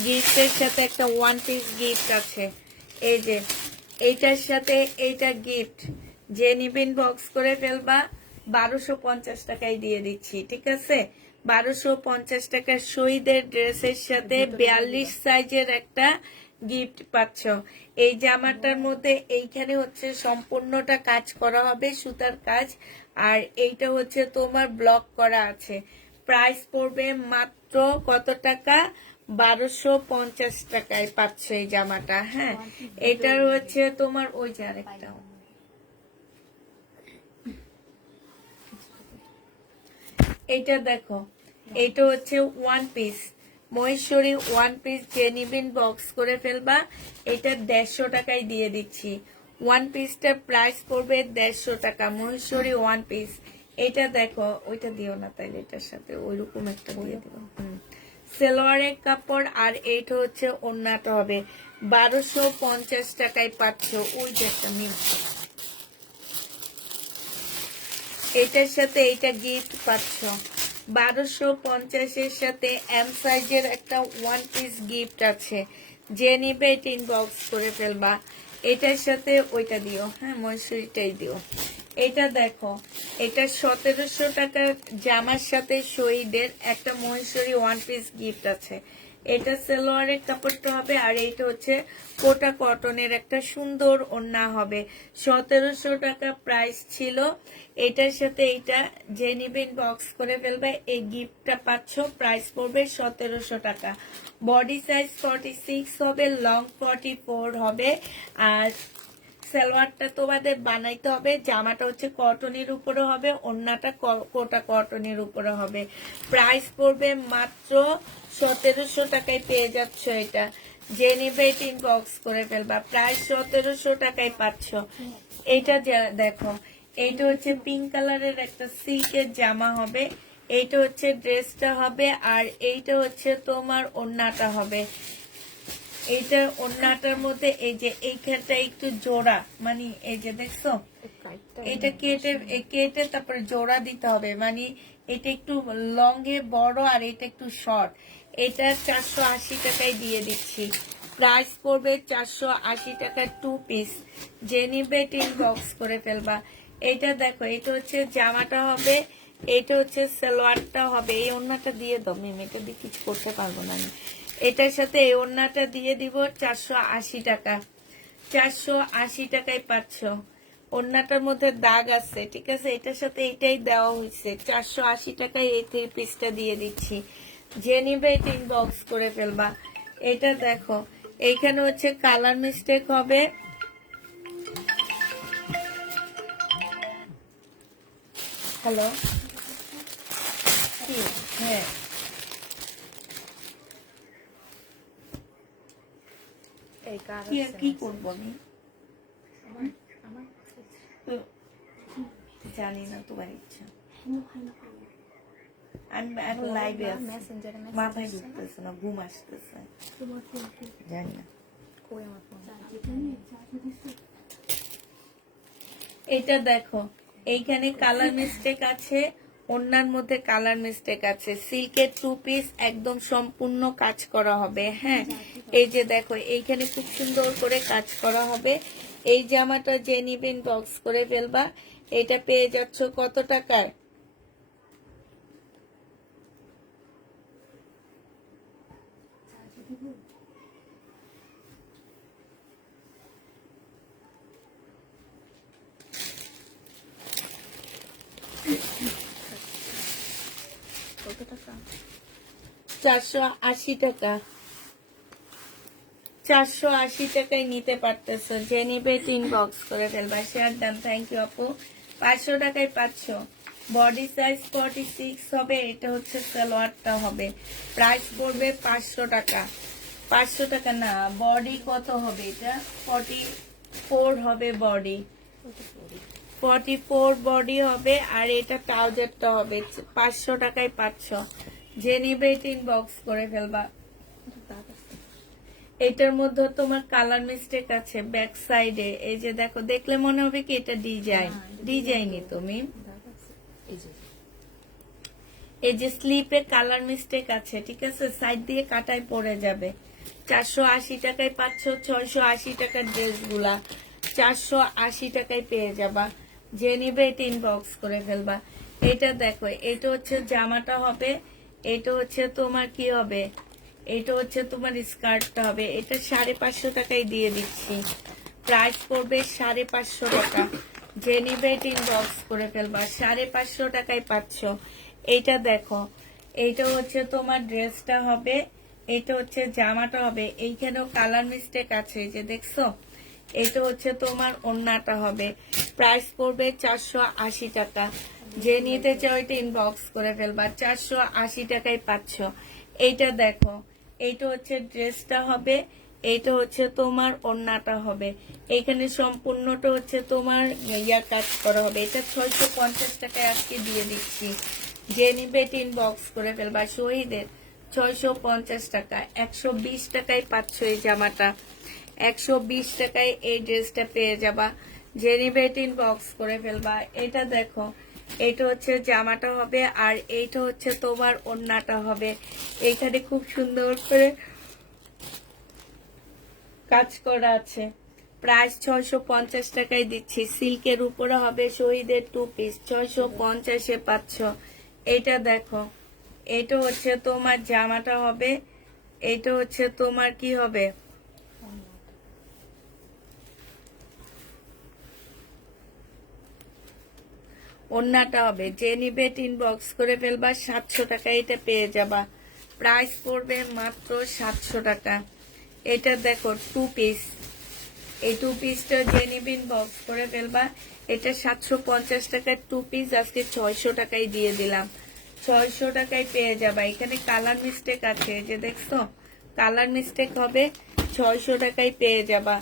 গিফটের সাথে একটা 1 পিস গিফট আছে, এই যে এইটার সাথে এইটা গিফট। যে নিবেন বক্স করে ফেলবা। 1250 টাকায় দিয়ে দিচ্ছি, ঠিক আছে? 1250 টাকার শহীদের ড্রেসের সাথে 42 সাইজের একটা গিফট পাচ্ছ। এই জামাটার মধ্যে এইখানে হচ্ছে সম্পূর্ণটা কাজ করা হবে, সুতার কাজ, আর এইটা হচ্ছে তোমার ব্লক করা আছে। প্রাইস পড়বে মাত্র কত টাকা? 1250 টাকায় পাচ্ছ এই জামাটা। হ্যাঁ, এটার হচ্ছে তোমার ওই যে আরেকটা, এটা দেখো, এটা হচ্ছে 1 পিস মহেশ্বরী 1 পিস। যে নিবেন বক্স করে ফেলবা। এটা 150 টাকায় দিয়ে দিচ্ছি। 1 পিসটার প্রাইস পড়বে 150 টাকা, মহেশ্বরী 1 পিস। এটা দেখো, ওইটা দিও না তাইলে, এটার সাথে ওইরকম একটা দিয়ে দিও। সালোয়ারের কাপড় আর এইটা হচ্ছে ওড়নাটা হবে। 1250 টাকায় পাচ্ছ। ওই যে একটা মিল, এটার সাথে এইটা গিফট পাচ্ছ। 1250-এর সাথে এম সাইজের একটা 1 পিস গিফট আছে। যে নিবে এটা ইনবক্স করে ফেলবা। এটার সাথে ওইটা দিও, হ্যাঁ মহেশ্বরীটাই দিও। এটা দেখো, এটা 1700 টাকার জামার সাথে শহীদের একটা মহেশ্বরী 1 পিস গিফট আছে। এটা সালোয়ারের কাপড়টা হবে আর এইটা হচ্ছে কোটা কটনের একটা সুন্দর ওড়না হবে। 1700 টাকা প্রাইস ছিল। এটার সাথে এইটা যে নিবেন বক্স করে ফেলবে, এই গিফটটা পাচ্ছ। প্রাইস পড়বে 1700 টাকা। বডি সাইজ 46 হবে, লং 44 হবে। আর সালোয়ারটা তোমাদের বানাইতে হবে। জামাটা হচ্ছে কটনের উপরে হবে, ওড়নাটা কোটা কটনের উপরে হবে। প্রাইস পড়বে মাত্র 1700 টাকায় পেয়ে যাচ্ছ এটা। যে নিবে এটা ইনবক্স করে ফেলবা। প্রাইস 1700 টাকায় পাচ্ছ। এটা দেখো, এইটা হচ্ছে পিঙ্ক কালারের একটা সিল্কের জামা হবে। এইটা হচ্ছে ড্রেসটা হবে আর এইটা হচ্ছে তোমার ওড়নাটা হবে। এইটা ওড়নাটার মধ্যে এই যে এইখানটা একটু জোড়া, মানে এই যে দেখছো, এটা কেটে কেটে তারপরে জোড়া দিতে হবে, মানে এটা একটু লং এ বড় আর এটা একটু শর্ট। এটা 480 টাকায় দিয়ে দিচ্ছি। প্রাইস পড়বে 480 টাকা 2 পিস। যে নিবে ইনবক্স করে ফেলবা। এটা দেখো, এটা হচ্ছে জামাটা হবে, এটা হচ্ছে সালোয়ারটা হবে। এই ওড়নাটা দিয়ে দাও মিম, এটা দিয়ে কিছু করতে পারবো না আমি। এটার সাথে এই ওড়নাটা দিয়ে দিব 480 টাকা। 480 টাকায় পাচ্ছ। ওড়নাটার মধ্যে দাগ আছে, ঠিক আছে, এটার সাথে এটাই দেওয়া হয়েছে। 480 টাকায় এই 3 পিসটা দিয়ে দিচ্ছি। যে নিবে এটা ইনবক্স করে ফেলবা। এটা দেখো, এইখানে হচ্ছে কালার মিস্টেক হবে। হ্যালো, কি? হ্যাঁ, কি করবো আমি তো জানি না, তোমার ইচ্ছা। আমি এখন লাইভে আছি, মাথায় ঢুকতেছে না, ঘুম আসতেছে, জানি না। এটা দেখো, এইখানে কালার মিস্টেক আছে, ওড়নার মধ্যে কালার মিস্টেক আছে। সিল্কের 2 পিস একদম সম্পূর্ণ কাজ করা হবে। হ্যাঁ, এই যে দেখো, এইখানে খুব সুন্দর করে কাজ করা হবে। এই জামাটা যে নিবেন বক্স করে ফেলবা। এটা পেয়ে যাচ্ছ কত টাকার? কত টাকা? 480 টাকা। 480 টাকায় নিতে পারতেছো। যে নিবে ইনবক্স করে ফেলবা। শেয়ার ডান, থ্যাংক ইউ আপু। 500 টাকায় পাচ্ছ। বডি সাইজ 46 হবে। এটা হচ্ছে সালোয়ারটা হবে। প্রাইস পড়বে 500 টাকা। 500 টাকা না, বডি কত হবে? এটা 44 হবে বডি। 44 বডি হবে। আর এটা ট্রাউজারটা হবে। 500 টাকায় পাচ্ছ। যে নিবে ইনবক্স করে ফেলবা। এটার মধ্যে তোমার কালার মিস্টেক আছে ব্যাক সাইডে। এই যে দেখো, দেখলে মনে হবে কি এটা ডিজাইনই তুমি। এই যে স্লিপে কালার মিস্টেক আছে, ঠিক আছে, সাইড দিয়ে কাটায় পড়ে যাবে। 480 টাকায় পাচ্ছ 680 টাকার ড্রেসগুলা। 480 টাকায় পেয়ে যাবা। যে নিবে এটা ইনবক্স করে ফেলবা। এটা দেখো, এটা হচ্ছে জামাটা হবে, এটা হচ্ছে তোমার কি হবে, এটা হচ্ছে তোমার স্কার্টটা হবে। এটা 550 টাকায় দিয়ে দিচ্ছি। প্রাইস পড়বে 550 টাকা। যে নিবে এটা ইনবক্স করে ফেলবা। 550 টাকায় পাচ্ছ। এইটা দেখো, এইটা হচ্ছে তোমার ড্রেসটা হবে, এটা হচ্ছে জামাটা হবে। এইখানেও কালার মিস্টেক আছে, এই যে দেখছো। এটা হচ্ছে তোমার ওড়নাটা হবে। প্রাইস পড়বে 480 টাকা। যে নিতে চাও এটা ইনবক্স করে ফেলবা। 480 টাকায় পাচ্ছ। এইটা দেখো, এইটা হচ্ছে ড্রেসটা হবে, এইটা হচ্ছে তোমার ওড়নাটা হবে। এখানে সম্পূর্ণটা হচ্ছে তোমার কাজ করা হবে। এটা 650 টাকায় আজকে দিয়ে দিচ্ছি। যে নিবে ইনবক্স করে ফেলবা। শহীদের 650 টাকা। 120 টাকায় পাচ্ছ এই জামাটা। 120 টাকায় এই ড্রেসটা পেয়ে যাবা। যে নিবে ইনবক্স করে ফেলবা। এটা দেখো, এটা হচ্ছে জামাটা হবে, আর এইটা হচ্ছে তোমার ওড়নাটা হবে। এখানে খুব সুন্দর করে কাজ করা আছে। প্রাইস 650 টাকায় দিচ্ছি। সিল্কের উপরে হবে শহীদের 2 পিস। 650-এ পাচ্ছ। এটা দেখো, এটা হচ্ছে তোমার জামাটা হবে, এটা হচ্ছে তোমার কি হবে, ওড়নাটা হবে। যে নিবে ইনবক্স করে ফেলবা। 700 টাকা এটা পেয়ে যাবা। প্রাইস পড়বে মাত্র 700 টাকা। এটা দেখো 2 পিস। এই 2 পিসটা যে নিবে ইনবক্স করে ফেলবা। এটা 750 টাকার 2 পিস আজকে 600 টাকায় দিয়ে দিলাম। 600 টাকায় পেয়ে যাবা। এখানে কালার মিস্টেক আছে, যে দেখছো, কালার মিস্টেক হবে। 600 টাকায় পেয়ে যাবা।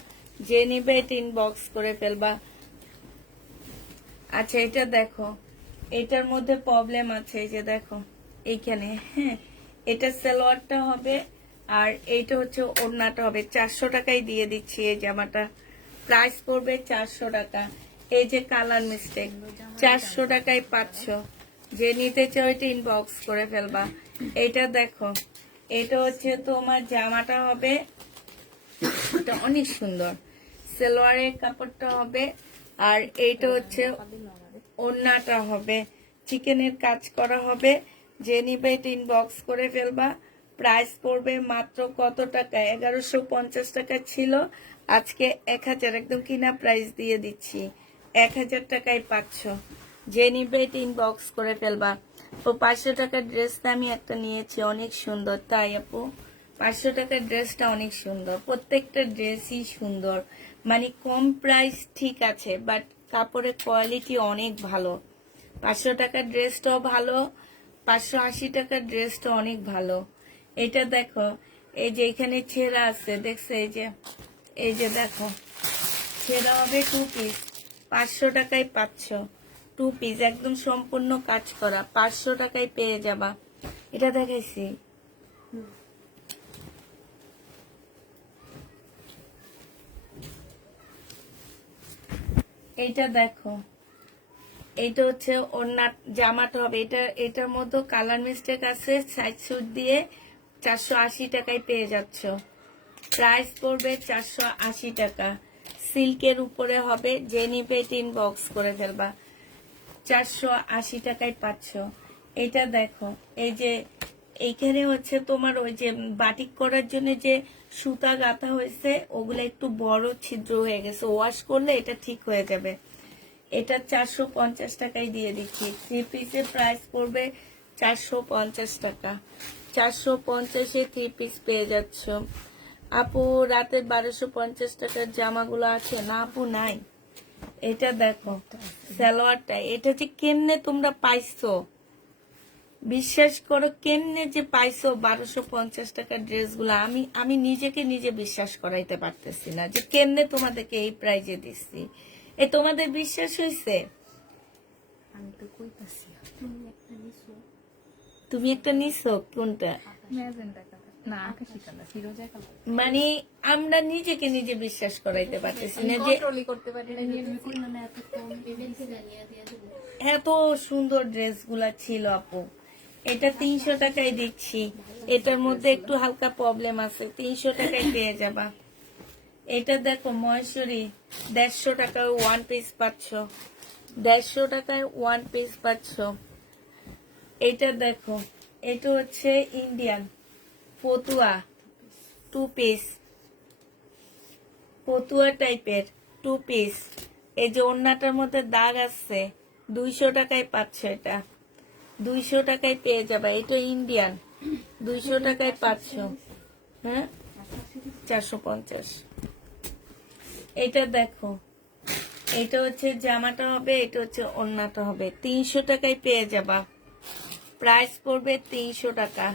যে নিবে ইনবক্স করে ফেলবা। আচ্ছা, এটা দেখো, এটার মধ্যে প্রবলেম আছে, এই যে দেখো এইখানে। হ্যাঁ, এটা সালোয়ারটা হবে, আর এইটা হচ্ছে ওড়নাটা হবে 400 টাকায় দিয়ে দিচ্ছি। এই জামাটা প্রাইস পড়বে 400 টাকা। এই যে কালার মিস্টেক 400 টাকায় 500। যে নিতে চাও এটা ইনবক্স করে ফেলবা। এটা দেখো, এটা হচ্ছে তোমার জামাটা হবে, এটা অনেক সুন্দর, সালোয়ারের কাপড়টা হবে, আর এইটা হচ্ছে ওড়নাটা হবে, চিকেনের কাজ করা হবে। যে নিবে এটা ইনবক্স করে ফেলবা। প্রাইস পড়বে মাত্র কত টাকা? 1150 টাকা ছিল, আজকে 1000, একদম কিনা প্রাইস দিয়ে দিচ্ছি। 1000 টাকায় 500। যে নিবে এটা ইনবক্স করে ফেলবা। তো 500 টাকার ড্রেসটা আমি একটা নিয়েছি, অনেক সুন্দর, তাই আপু 500 টাকার ড্রেসটা অনেক সুন্দর, প্রত্যেকটা ড্রেসই সুন্দর। মানে কম প্রাইস ঠিক আছে, বাট কাপড়ের কোয়ালিটি অনেক ভালো। 500 টাকার ড্রেসটাও ভালো, 580 টাকার ড্রেসটা অনেক ভালো। এটা দেখো, এই যে এখানে ছেঁড়া আছে, দেখছো? এই যে দেখো, ছেঁড়া হবে 2 পিস, 500 টাকায় 500। 2 পিস একদম সম্পূর্ণ কাজ করা, 500 টাকায় পেয়ে যাবা। এটা দেখাইছি। এইটা দেখো, এইটা হচ্ছে ওড়না, জামাটা হবে এটা। এটার মধ্যে কালার মিস্টেক আছে, সাইড সুট দিয়ে 480 টাকায় পেয়ে যাচ্ছ। প্রাইস পড়বে 480 টাকা, সিল্কের উপরে হবে। যে নিবে এটা ইনবক্স করে ফেলবা। 480 টাকায় 500। এটা দেখো, এই যে এইখানে হচ্ছে তোমার ওই যে বাটিক করার জন্য যে সুতা গাঁথা হয়েছে, ওগুলো একটু বড় ছিদ্র হয়ে গেছে, ওয়াশ করলে এটা ঠিক হয়ে যাবে। এটা 450 টাকায় দিয়ে দিচ্ছি। 3 পিসের প্রাইস পড়বে 450 টাকা। 450-এ 3 পিস পেয়ে যাচ্ছ। আপু রাতের 1250 টাকার জামাগুলো আছে না? আপু নাই। এটা দেখো সালোয়ারটা, এটা যে কেমনে তোমরা পাইছো, বিশ্বাস করো, কেমনে যে পাইছো 1250 টাকার ড্রেসগুলো, আমি নিজেকে নিজে বিশ্বাস করাইতে পারতেছি না যে কেমনে তোমাদেরকে এই প্রাইজে দিচ্ছি। এ তোমাদের বিশ্বাস হয়েছে? আমি তো কইতাছি তুমি একটা নিছো, কোনটা? ম্যাজেন্টা কালার না, আকাশি কালার, ফিরোজা কালার। মানে আমরা নিজেকে নিজে বিশ্বাস করাইতে পারতেছি না যে কন্ট্রোলই করতে পারি না। তুমি কই না এত কম এত সুন্দর ড্রেসগুলা ছিল আপু। এটা 300 টাকায় দিচ্ছি। এটার মধ্যে একটু হালকা প্রবলেম আছে, 300 টাকায় পেয়ে যাবা। এটা দেখো মহেশ্বরী, 150 টাকায় 1 পিস পাচ্ছ, 150 টাকায় 1 পিস পাচ্ছ। এটা দেখো, এটা হচ্ছে ইন্ডিয়ান ফতুয়া 2 পিস, ফতুয়া টাইপের 2 পিস। এই যে ওড়নাটার মধ্যে দাগ আছে, 200 টাকায় পাচ্ছ। এটা 200 টাকায় পেয়ে যাবে। এটা ইন্ডিয়ান, 200 টাকায় পাচ্ছ। হ্যাঁ, 450। এটা দেখো, এটা হচ্ছে জামাটা হবে, এটা হচ্ছে ওড়নাটা হবে, 300 টাকায় পেয়ে যাবা। প্রাইস পড়বে 300 টাকা।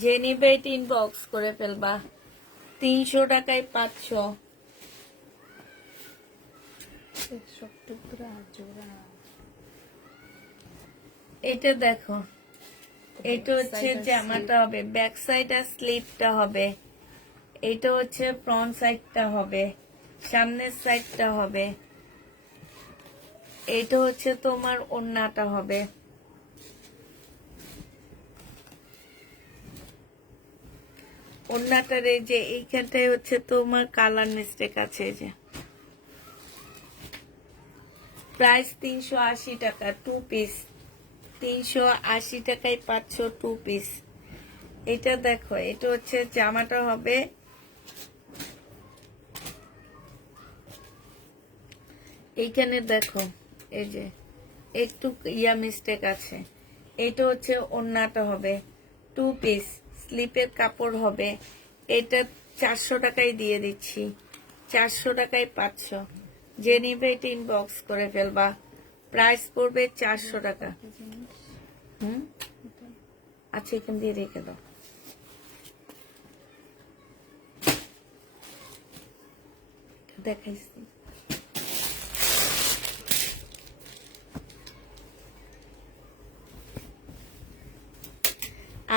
যে নিবে এটা ইনবক্স করে ফেলবা। 300 টাকায় 500। সব টুকরা জোড়া। এটা দেখো, এটা হচ্ছে জামাটা হবে, ব্যাক সাইড আর স্লিপটা হবে। এটা হচ্ছে ফ্রন্ট সাইডটা হবে, সামনের সাইডটা হবে। এটা হচ্ছে তোমার ওড়নাটা হবে। ওড়নাটার এই যে এইখানটায় হচ্ছে তোমার কালার মিস্টেক আছে। এই যে প্রাইস 380 টাকা 2 পিস, 380 টাকায় 500 2 পিস। এটা দেখো, এটা হচ্ছে জামাটা হবে। এইখানে দেখো, এই যে একটু মিস্টেক আছে। এটা হচ্ছে ওড়নাটা হবে, 2 পিস, স্লিপের কাপড় হবে। এটা 400 টাকায় দিয়ে দিচ্ছি, 400 টাকায় 500। যে নিবে এটা ইনবক্স করে ফেলবা। প্রাইস পড়বে 400 টাকা। আচ্ছা, এখান দিয়ে রেখে দাও। দেখাইছি।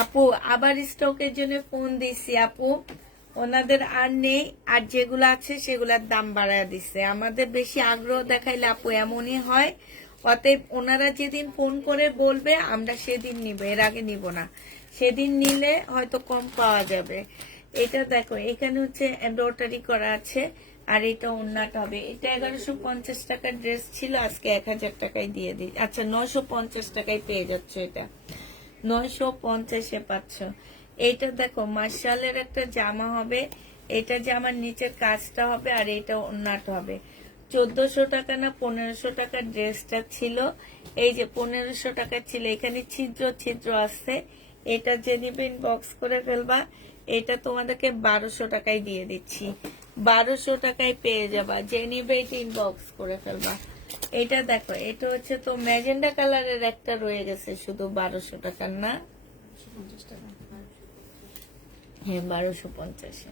আপু আবার স্টকের জন্য ফোন দিছি আপু, ওনাদের আর নেই, আর যেগুলো আছে সেগুলোর দাম বাড়ায় দিছে। আমাদের বেশি আগ্রহ দেখাইলে আপু এমনই হয়, অতএব ওনারা যেদিন ফোন করে বলবে আমরা সেদিন নিব, এর আগে নিব না। সেদিন নিলে হয়তো কম পাওয়া যাবে। এটা দেখো এখানে হচ্ছে এমব্রয়ডারি করা আছে, আর এটা ওন্নাটা হবে। এটা 1150 টাকার ড্রেস ছিল, আজকে 1000 টাকায় দিয়ে দিই। আচ্ছা 950 টাকায় পেয়ে যাচ্ছ, এটা 950-এ পাচ্ছ। এইটা দেখো মার্শালের একটা জামা হবে, এটা জামার নিচের কাজটা হবে, আর এটা ওন্নাটা হবে। 1400 টাকা না 1500 টাকার ড্রেসটা ছিল, এই যে 1500 টাকা ছিল। এখানে ছিদ্র ছিদ্র আছে, এটা যে নিবে ইনবক্স করে ফেলবা। এটা তোমাদেরকে 1200 টাকায় দিয়ে দিচ্ছি, 1200 টাকায় পেয়ে যাবা। যে নিবে এটা ইনবক্স করে ফেলবা। এটা দেখো, এটা হচ্ছে তো ম্যাজেন্ডা কালারের একটা রয়ে গেছে শুধু 1200 টাকার না, 50 টাকা। হ্যাঁ 1250।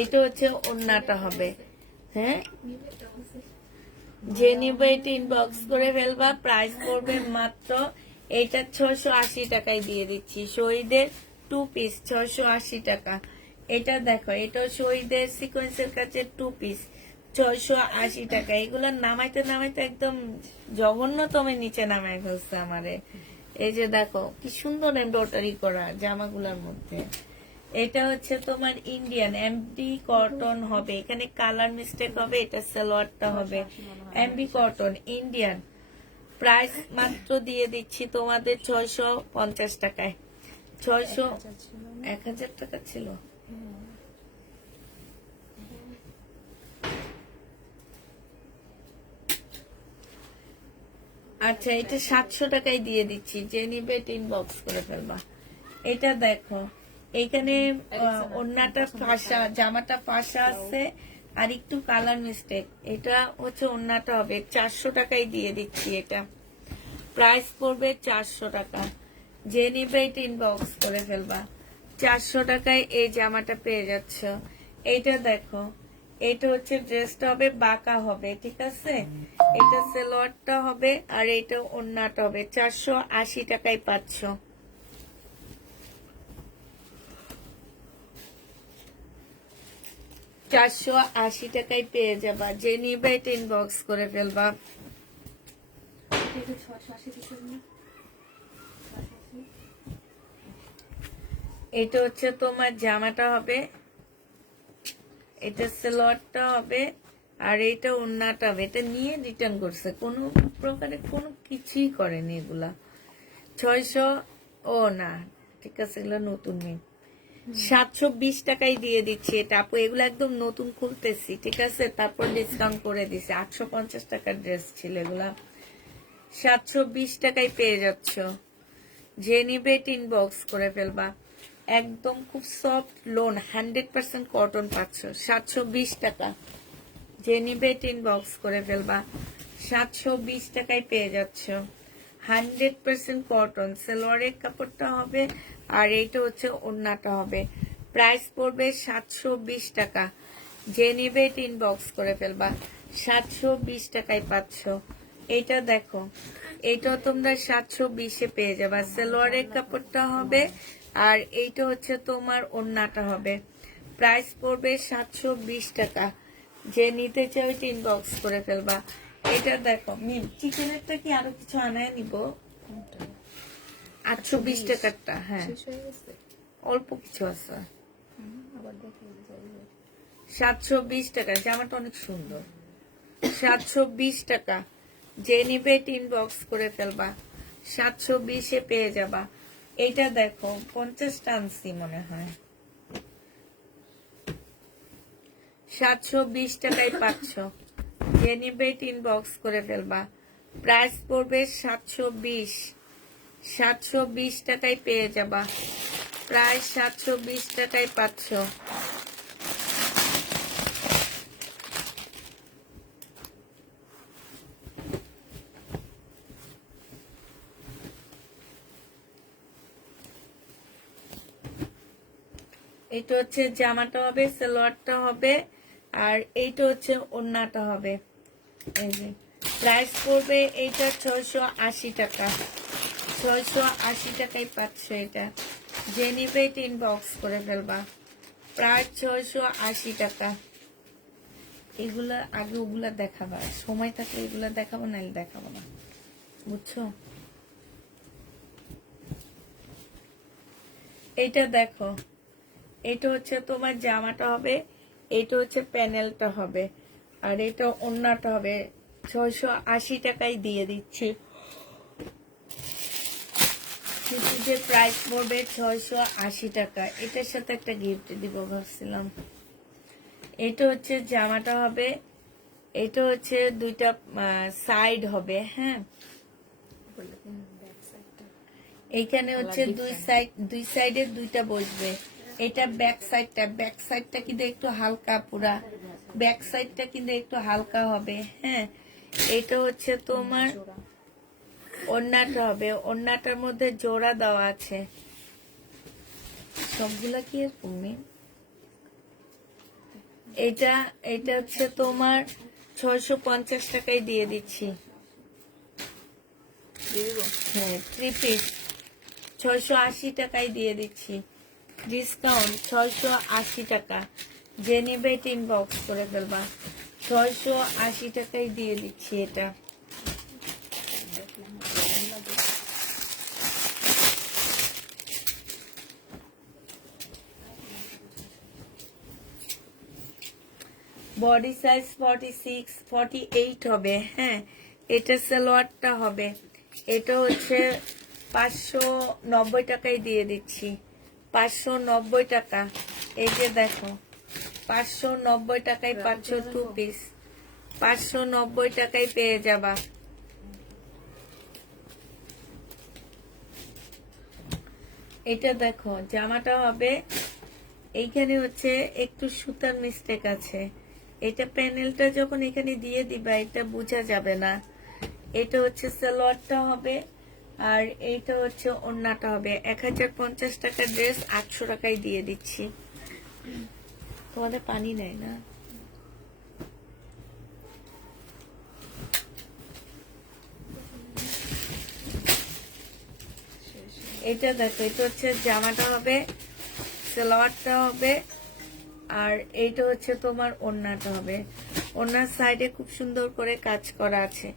এটা হচ্ছে ওন্নাটা হবে। হ্যাঁ যে নিবে এটা ইনবক্স করে ফেলবা। প্রাইস পড়বে মাত্র, এটা 680 টাকায় দিয়ে দিচ্ছি। শহীদের 2 পিস 680 টাকা। এটা দেখো, এটা শহীদের সিকোয়েন্সের কাছে 2 পিস 680 টাকা। এগুলো নামাইতে নামাইতে একদম জঘন্যতম নিচে নামাই ফেলছে আমারে। এই যে দেখো কি সুন্দর এমব্রয়ডারি করা জামাগুলোর মধ্যে। এটা হচ্ছে তোমার ইন্ডিয়ান এমডি কটন হবে, এখানে কালার মিস্টেক হবে, এটা সালোয়ারটা হবে এমডি কটন ইন্ডিয়ান। প্রাইস মাত্র দিয়ে দিচ্ছি তোমাদের 650 টাকায়। 1000 টাকা ছিল। আচ্ছা এটা 700 টাকায় দিয়ে দিচ্ছি, যে নিবে ইনবক্স করে ফেলবা। এটা দেখো এখানে ওন্নাটা ফাঁসা, জামাটা ফাঁসা আছে, আর একটু কালার মিস্টেক। এটা হচ্ছে ওন্নাটা হবে, 400 টাকায় দিয়ে দিচ্ছি। এটা প্রাইস পড়বে 400 টাকা। যে নিবে এটা ইনবক্স করে ফেলবা। 400 টাকায় এই জামাটা পেয়ে যাচ্ছ। এইটা দেখো, এটা হচ্ছে ড্রেসটা হবে বাঁকা হবে, ঠিক আছে। এটা সালোয়ারটা হবে, আর এটা ওন্নাটা হবে। 480 টাকায় পাচ্ছ। 480 টাকায় পেয়ে যাবা। যে নিবে এটা ইনবক্স করে ফেলবা। এটা হচ্ছে তোমার জামাটা হবে, এটা সালোয়ারটা হবে, আর এটা ওন্নাটা হবে। এটা নিয়ে রিটার্ন করছে, কোনো প্রকারে কোনো কিছুই করেনি এগুলা। 600 ও না ঠিক আছে, এগুলো নতুন নেই। 720 টাকায় দিয়ে দিচ্ছি এটা আপু। এগুলো একদম নতুন খুলতেছি, ঠিক আছে, তারপর ডিসকাউন্ট করে দিছি। 850 টাকার ড্রেস ছিল এগুলা, 720 টাকায় পেয়ে যাচ্ছ। যে নিবে ইনবক্স করে ফেলবা। একদম খুব সফট লোন 100% কটন পাচ্ছ, 720 টাকা। যে নিবে ইনবক্স করে ফেলবা। 720 টাকায় পেয়ে যাচ্ছ, 100% কটন। সালোয়ারের কাপড়টা হবে, আর এইটা হচ্ছে ওন্নাটা হবে। প্রাইস পড়বে 720 টাকা। যে নিবে ইনবক্স করে ফেলবা। 720 টাকায় পাচ্ছ। এইটা দেখো, এটা তোমরা 720-এ পেয়ে যাবা। সালোয়ারের কাপড়টা হবে, আর এইটা হচ্ছে তোমার ওন্নাটা হবে। প্রাইস পড়বে 720 টাকা। যে নিতে চাও এটা ইনবক্স করে ফেলবা। এটা দেখো চিকেনেরটা কি আরো কিছু আনায় নিব, 820 টাকারটা। হ্যাঁ শেষ হয়ে গেছে। অল্প কিছু আছে। আবার দেখে যাই। 720 টাকা, জামাটা অনেক সুন্দর। 720 টাকা। যে নিবে ইনবক্স করে ফেলবা। 720-এ পেয়ে যাবা। এটা দেখো 50টা আনছি মনে হয়, 720 টাকায় পাচ্ছ। যে নিবে ইনবক্স করে ফেলবা। প্রাইস পড়বে 720, 720 টাকায় পেয়ে যাবা। প্রায় 720 টাকায় পাচ্ছ। এটা হচ্ছে জামাটা হবে, সালোয়ারটা হবে, আর এইটা হচ্ছে ওন্নাটা হবে। এই যে প্রাইস পড়বে এইটা 680 টাকা, 680 টাকায় পাচ্ছ এটা। যে নিবে ইনবক্স করে ফেলবা। প্রায় 680 টাকা। এগুলা আগে ওগুলা দেখাবা, সময় থাকলে এগুলা দেখাবো, নাহলে দেখাবো না, বুঝছো? এইটা দেখো, এটা হচ্ছে তোমার জামাটা হবে, এটা হচ্ছে প্যানেলটা হবে, আর এটা ওড়নাটা হবে। 680 টাকায় দিয়ে দিচ্ছি। যে প্রাইস পড়বে 680 টাকা। এটার সাথে একটা গিফট দিব ভাবছিলাম। এটা হচ্ছে জামাটা হবে, এটা হচ্ছে দুইটা সাইড হবে, হ্যাঁ। এইখানে হচ্ছে দুই সাইডে দুইটা বসবে। এটা ব্যাক সাইডটা কিন্তু একটু হালকা, পুরা ব্যাক সাইডটা কিন্তু একটু হালকা হবে, হ্যাঁ। এটা হচ্ছে তোমার ওড়নাটা হবে, ওড়নাটার মধ্যে জোড়া দেওয়া আছে। সবগুলা কি এরকম? এটা হচ্ছে তোমার 650 টাকায় দিয়ে দিচ্ছি। হ্যাঁ, 3 পিস 680 টাকায় দিয়ে দিচ্ছি। ডিসকাউন্ট 680 টাকা। যে নেবে ইনবক্স করে ফেলবা। 680 টাকায় দিয়ে দিচ্ছি এটা। বডি সাইজ 46, 48 হবে, হ্যাঁ। এটা সালোয়ারটা হবে, এটা হচ্ছে 590 টাকায় দিয়ে দিচ্ছি। 590 টাকা। এই যে দেখো, 590 টাকায় 502 পিস, 590 টাকায় পেয়ে যাবা। এটা দেখো, জামাটা হবে, এইখানে হচ্ছে একটু সুতার মিস্টেক আছে। এটা প্যানেলটা যখন এখানে দিয়ে দিবা, এটা বোঝা যাবে না। এটা হচ্ছে সালোয়ারটা হবে, আর এইটা হচ্ছে ওড়নাটা হবে। 1050 টাকার ড্রেস 800 টাকায় দিয়ে দিচ্ছি। তোমাদের পানি নেই না? এটা দেখো, এটা হচ্ছে জামাটা হবে, সালোয়ারটা হবে, আর এইটা হচ্ছে তোমার ওড়নাটা হবে। ওড়নার সাইডে খুব সুন্দর করে কাজ করা আছে।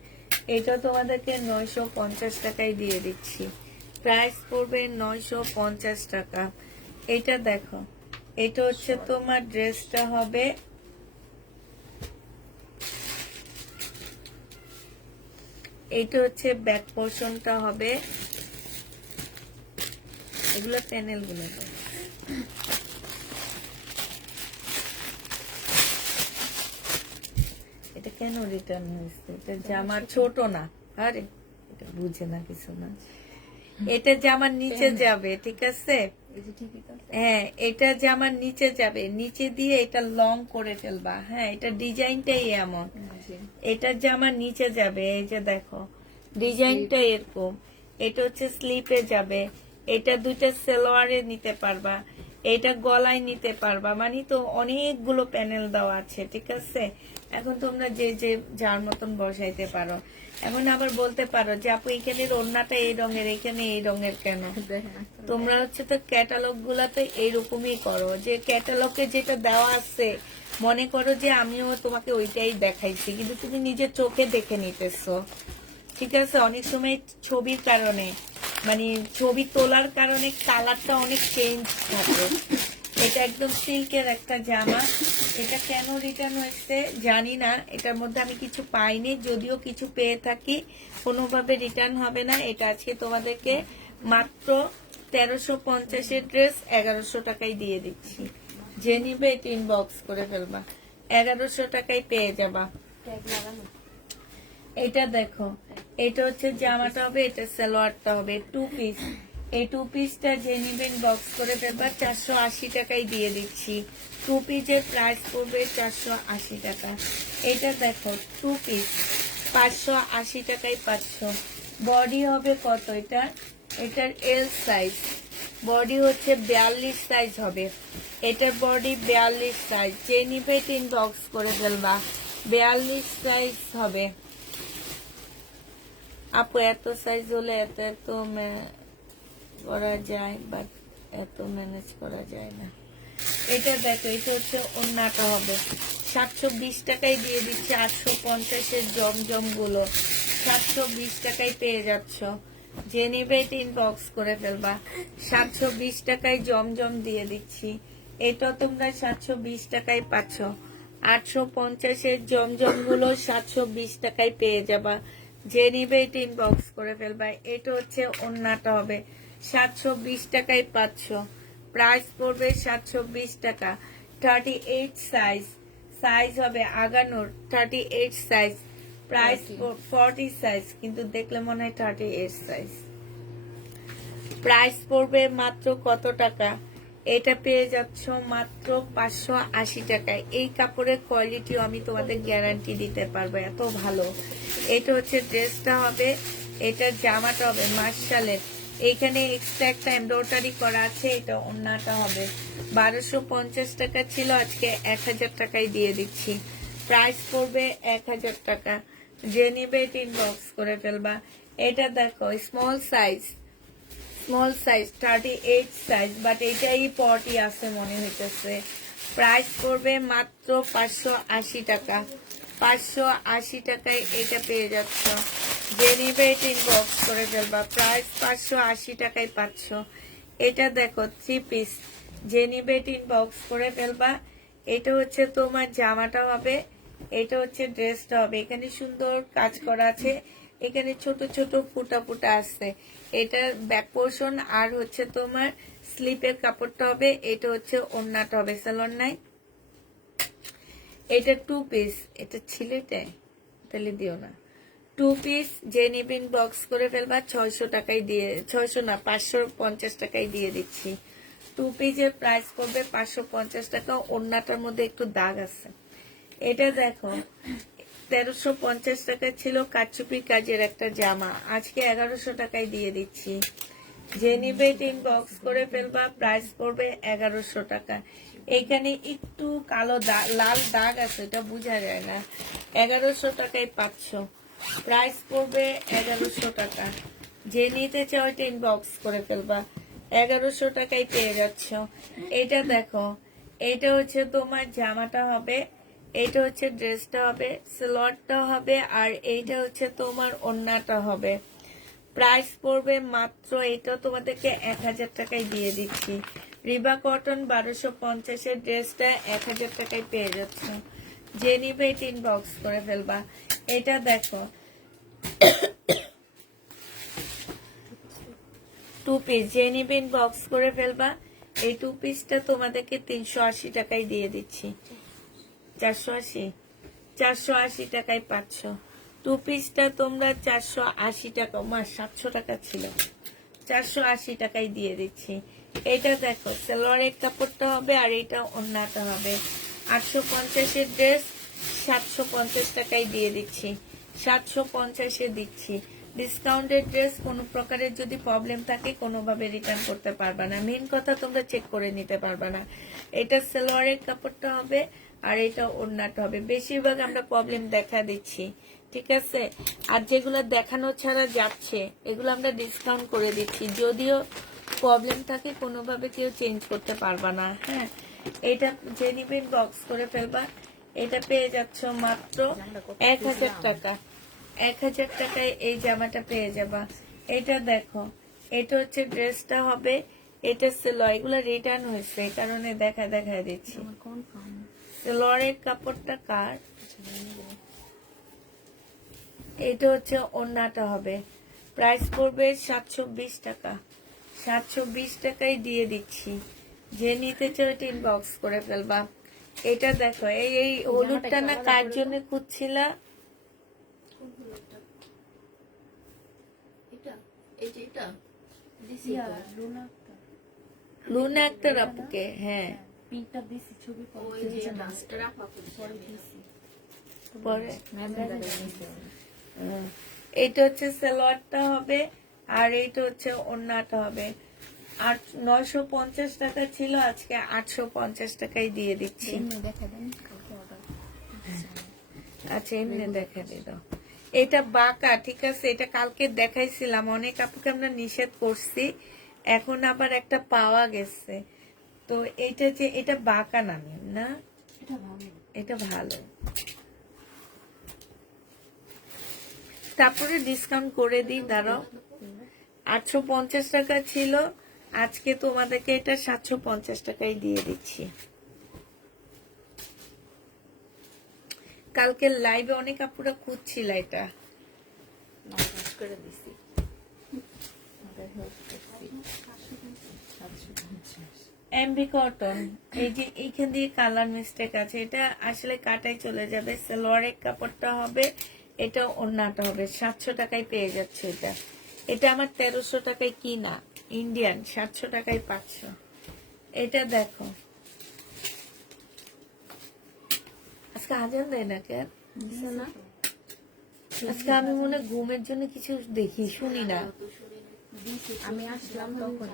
এটা তোমাদেরকে 950 টাকায় দিয়ে দিচ্ছি। প্রাইস পড়বে 950 টাকা। এটা দেখো, এটা হচ্ছে তোমার ড্রেসটা হবে, এইটা হচ্ছে ব্যাক পোর্শনটা হবে। এগুলো প্যানেল গুলো, এটা কেন রিটার্ন হয়েছে? এটা জামা ছোট না, আরে এটা বুঝে না কিছু না। এটা জামার নিচে যাবে, ঠিক আছে? হ্যাঁ, এটা জামার নিচে যাবে, নিচে দিয়ে এটা লং করে ফেলবা, হ্যাঁ। এটা ডিজাইনটাই এমন, এটা জামার নিচে যাবে। এই যে দেখো, ডিজাইনটা এরকম। এটা হচ্ছে স্লিপে যাবে, এটা দুইটা সালোয়ারে নিতে পারবা, এটা গলায় নিতে পারবা, মানে তো অনেকগুলো প্যানেল দেওয়া আছে, ঠিক আছে? এখন তোমরা যে যে যার মতন বসাইতে পারো। এখন আবার বলতে পারো যে আপু এখানের ওড়নাটা এই রঙের, এখানে এই রঙের কেন? তোমরা হচ্ছে তো ক্যাটালগ গুলাতে এইরকমই করো, যে ক্যাটালগে যেটা দেওয়া আছে মনে করো যে আমিও তোমাকে ওইটাই দেখাইছি, কিন্তু তুমি নিজের চোখে দেখে নিতেছো, ঠিক আছে? অনেক সময় ছবির কারণে, মানে ছবি তোলার কারণে কালারটা অনেক চেঞ্জ থাকে। এটা একদম সিল্কের একটা জামা। এটা কেন রিটার্ন হয়েছে জানি না, এটার মধ্যে আমি কিছু পাইনি, যদিও কিছু পেয়ে থাকি কোনোভাবে রিটার্ন হবে না। এটা আজকে তোমাদেরকে মাত্র 1350-এর ড্রেস 1100 টাকায় দিয়ে দিচ্ছি। যে নিবে এটা ইনবক্স করে ফেলবা, 1100 টাকায় পেয়ে যাবা। এটা দেখো, এটা হচ্ছে জামাটা হবে, এটা সালোয়ারটা হবে, 2 পিস। এই 2 পিসটা যে নিবেন বক্স করে ফেলবা, 480 টাকায় দিয়ে দিচ্ছি। 2 পিসের প্রাইস পড়বে 480 টাকা। এটা দেখো, 2 পিস 580 টাকায় 500। বডি হবে কত? এটার এল সাইজ, বডি হচ্ছে 42 সাইজ হবে। এটার বডি 42 সাইজ। যে নিবে ইনবক্স করে ফেলবা, 42 সাইজ হবে। আপু এত সাইজ হলে এত করা যায়, বাট এত ম্যানেজ করা যায় না। এটা দেখো, এটা হচ্ছে ওন্নাটা হবে 720 টাকায় দিয়ে দিচ্ছি। 850-এর জমজম গুলো 720 টাকায় পেয়ে যাচ্ছ। যে নিবে ইনবক্স করে ফেলবা। 720 টাকায় জমজম দিয়ে দিচ্ছি। এটা তোমরা 720 টাকায় পাচ্ছ। 850-এর জমজম গুলো 720 টাকায় পেয়ে যাবা। যে নিবে ইনবক্স করে ফেলবা। এটা হচ্ছে ওন্নাটা হবে 720 টাকায় পাচ্ছ। প্রাইস পড়বে 720 টাকা। 38 সাইজ হবে আগানোর 38 সাইজ। প্রাইস 40 সাইজ, কিন্তু দেখলে মনে হয় 38 সাইজ। প্রাইস পড়বে মাত্র কত টাকা? এটা পেয়ে যাচ্ছ মাত্র 580 টাকায়। এই কাপড়ের কোয়ালিটি আমি তোমাদের গ্যারান্টি দিতে পারবো, এত ভালো। এটা হচ্ছে ড্রেসটা হবে, এটা জামাটা হবে মার্শালের। এইখানে এক্সট্রা একটা এমব্রয়ডারি করা আছে। এটা ওন্নাটা হবে 1250 টাকা ছিল, আজকে 1000 টাকায় দিয়ে দিচ্ছি। প্রাইস পড়বে 1000 টাকা। যে নিবে ইনবক্স করে ফেলবা। এটা দেখো স্মল সাইজ 38 সাইজ, বাট এটাই 40 আছে মনে হইতেছে। প্রাইস পড়বে মাত্র 580 টাকা। 580 টাকায় এটা পেয়ে যাচ্ছ। যে নিবে ইনবক্স করে ফেলবা। প্রাইস 580 টাকায় পাচ্ছ। এটা দেখো 3 পিস। যে নিবে ইনবক্স করে ফেলবা। এটা হচ্ছে তোমার জামাটা হবে, এটা হচ্ছে ড্রেসটা হবে। এখানে সুন্দর কাজ করা আছে, এখানে ছোট ছোট ফুটা ফুটা আছে। এটা ব্যাক পোর্শন, আর হচ্ছে তোমার স্লিপের কাপড়টা হবে। এটা হচ্ছে ওন্নাটা হবে সালোয়ার নাই। এটা 2 পিস। এটা ছিলেটাই তাহলে দিও না। 2 পিস। যে নিবিন বক্স করে ফেলবা। 600 টাকায় দিয়ে, 600 না 550 টাকায় দিয়ে দিচ্ছি। 2 পিসের প্রাইস করবে 550 টাকা। ওন্নাটার মধ্যে একটু দাগ আছে। এটা দেখো 1350 টাকা ছিল, কারচুপি কাজের একটা জামা, আজকে 1100 টাকায় দিয়ে দিচ্ছি। যে নিবে ইনবক্স করে ফেলবা। প্রাইস পড়বে 1100 টাকা। এখানে একটু কালো লাল দাগ আছে, এটা বোঝা যায় না। 1100 টাকায় পাচ্ছ। প্রাইস পড়বে 1100 টাকা। যে নিতে চাও এটা ইনবক্স করে ফেলবা। 1100 টাকায় পেয়ে যাচ্ছ। এটা দেখো, এটা হচ্ছে তোমার জামাটা হবে, এটা হচ্ছে ড্রেসটা হবে, সালোয়ারটা হবে, আর এইটা হচ্ছে তোমার ওন্নাটা হবে। প্রাইস পড়বে মাত্র, এটা তোমাদেরকে 1000 টাকায় দিয়ে দিচ্ছি। রিবা কটন 1250-এর ড্রেসটা 1000 টাকায় পেয়ে যাচ্ছ। যে নিবে এটা ইনবক্স করে ফেলবা। এটা দেখো 2 পিস। যে নিবে ইনবক্স করে ফেলবা। এই 2 পিসটা তোমাদেরকে 380 টাকায় দিয়ে দিচ্ছি। 480 টাকায় পাচ্ছ। 2 পিসটা তোমরা 480 টাকা, 700 টাকা ছিল, 480 টাকায় দিয়ে দিচ্ছি। এটা দেখো সালোয়ারের কাপড়টা হবে, আর এটা ওন্নাটা হবে। 850-এর ড্রেস 750 টাকায় দিয়ে দিচ্ছি। 750-এ দিচ্ছি। ডিসকাউন্টের ড্রেস কোনো প্রকারের যদি প্রবলেম থাকে কোনোভাবে রিটার্ন করতে পারবা না। মেন কথা তোমরা চেক করে নিতে পারবা না। এটা সালোয়ারের কাপড়টা হবে, আর এটা ওন্নাটা হবে। বেশিরভাগ আমরা প্রবলেম দেখা দিচ্ছি, ঠিক আছে। আর যেগুলো দেখানো ছাড়া যাচ্ছে এগুলো আমরা ডিসকাউন্ট করে দিচ্ছি। যদিও প্রবলেম থাকে কোনোভাবে কেউ চেঞ্জ করতে পারবা না। হ্যাঁ, এটা যে নিবেন বক্স করে ফেলবা। এটা পেয়ে যাচ্ছ মাত্র 1000 টাকা। 1000 টাকায় এই জামাটা পেয়ে যাবা। এটা দেখো, এটা হচ্ছে ড্রেসটা হবে, এটা সেলোয়ার। এগুলো রিটার্ন হয়েছে, এই কারণে দেখা দিচ্ছি। সেলোয়ারের কাপড়টা কার, এটা হচ্ছে ওন্নাটা হবে। প্রাইস পড়বে 720 টাকা। 720 টাকায় দিয়ে দিচ্ছি। যে নিতে চাও এটা ইনবক্স করে ফেলবা। এটা দেখো, এই হলুদটা না কার জন্য খুঁজছিলা? লুনা একটা আপুকে, হ্যাঁ পরে। এটা হচ্ছে সালোয়ারটা হবে, আর এইটা হচ্ছে ওন্নাটা হবে। 950 টাকা ছিল, আজকে 850 টাকায় দিয়ে দিচ্ছি। আচ্ছা এমনি দেখা দিল। এটা বাঁকা, ঠিক আছে। এটা কালকে দেখাইছিলাম, অনেক আপুকে আমরা নিষেধ করছি এখন আবার একটা পাওয়া গেছে, তো এটা যে এটা বাঁকা নামি না, এটা ভালো। এটা ভালো। তারপরে ডিসকাউন্ট করে দিই, দাঁড়াও। 850 টাকা ছিল, আজকে তোমাদেরকে এটা 750 টাকায় দিয়ে দিচ্ছি। কালকে লাইভে অনেক আপুরা খুঁজছিল এটা। নষ্ট করে দিছি। আমাদের হেল্প করছি। 750। এমবি কটন, এই যে এইখান দিয়ে কালার মিস্টেক আছে, এটা আসলে কাটাই চলে যাবে। সালোয়ারের কাপড়টা হবে, এটা ওড়নাটা হবে। 700 টাকায় পেয়ে যাচ্ছে এটা। এটা আমার 1300 টাকায় কিনা ইন্ডিয়ান, 700 টাকায় 500। এটা দেখো, আজকে আজান দেয় না কেন? দিছে না? আজকে আমি মনে হয় ঘুমের জন্য কিছু দেখি শুনি না। আমি আসলাম তখন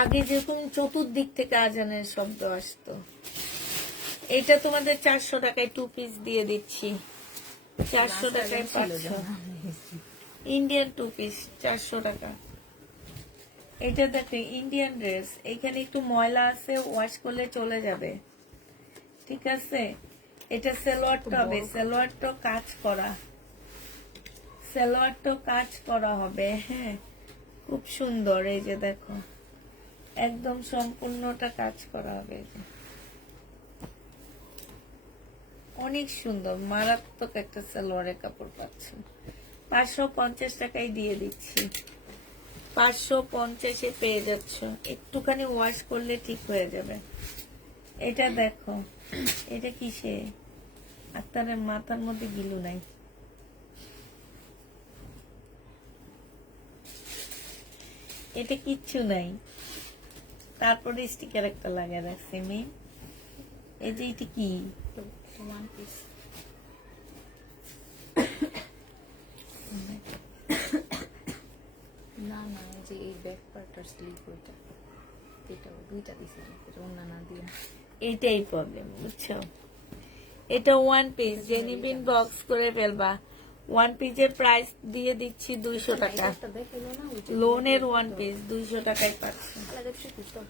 আগে যেরকম চতুর্দিক থেকে আজানের শব্দ আসতো। এটা তোমাদের 400 টাকায় 2 পিস দিয়ে দিচ্ছি। 400 টাকায় 500 ইন্ডিয়ান 2 পিস, 400 টাকা। এটা দেখো ইন্ডিয়ান ড্রেস, এখানে একটু ময়লা আছে, ওয়াশ করলে চলে যাবে, ঠিক আছে। এটা সালোয়ারটা হবে, সালোয়ারটা কাজ করা, সালোয়ারটা কাজ করা হবে। হ্যাঁ, খুব সুন্দর। এই যে দেখো, একদম সম্পূর্ণটা কাজ করা হবে। এই যে অনেক সুন্দর, মারাত্মক একটা সালোয়ারের কাপড় পাচ্ছ। 550 টাকায় দিয়ে দিচ্ছি। 550-এ পেয়ে যাচ্ছ, একটুখানি ওয়াশ করলে ঠিক হয়ে যাবে। এটা দেখো, এটা কিসে আক্তারের মাথার মধ্যে গিলু নাই। এটা কিচ্ছু নাই, তারপরে স্টিকার একটা লাগিয়ে রাখছি আমি। এই যে এটা কি, ওয়ান পিস। না না, এই যে এই ব্যাক পার্টার স্লিভ ওইটা, এটাও দুইটা দিছে, অন্য না দিয়ে। এটাই প্রবলেম, বুঝছো। এটা ওয়ান পিস, যে নিবিন বক্স করে ফেলবা। ওয়ান পিসের প্রাইস দিয়ে দিচ্ছি 200 টাকা। এটা দেখাইলো না ওই যে লোনের ওয়ান পিস 200 টাকায় পাচ্ছি। আলাদা কিছু দিছো।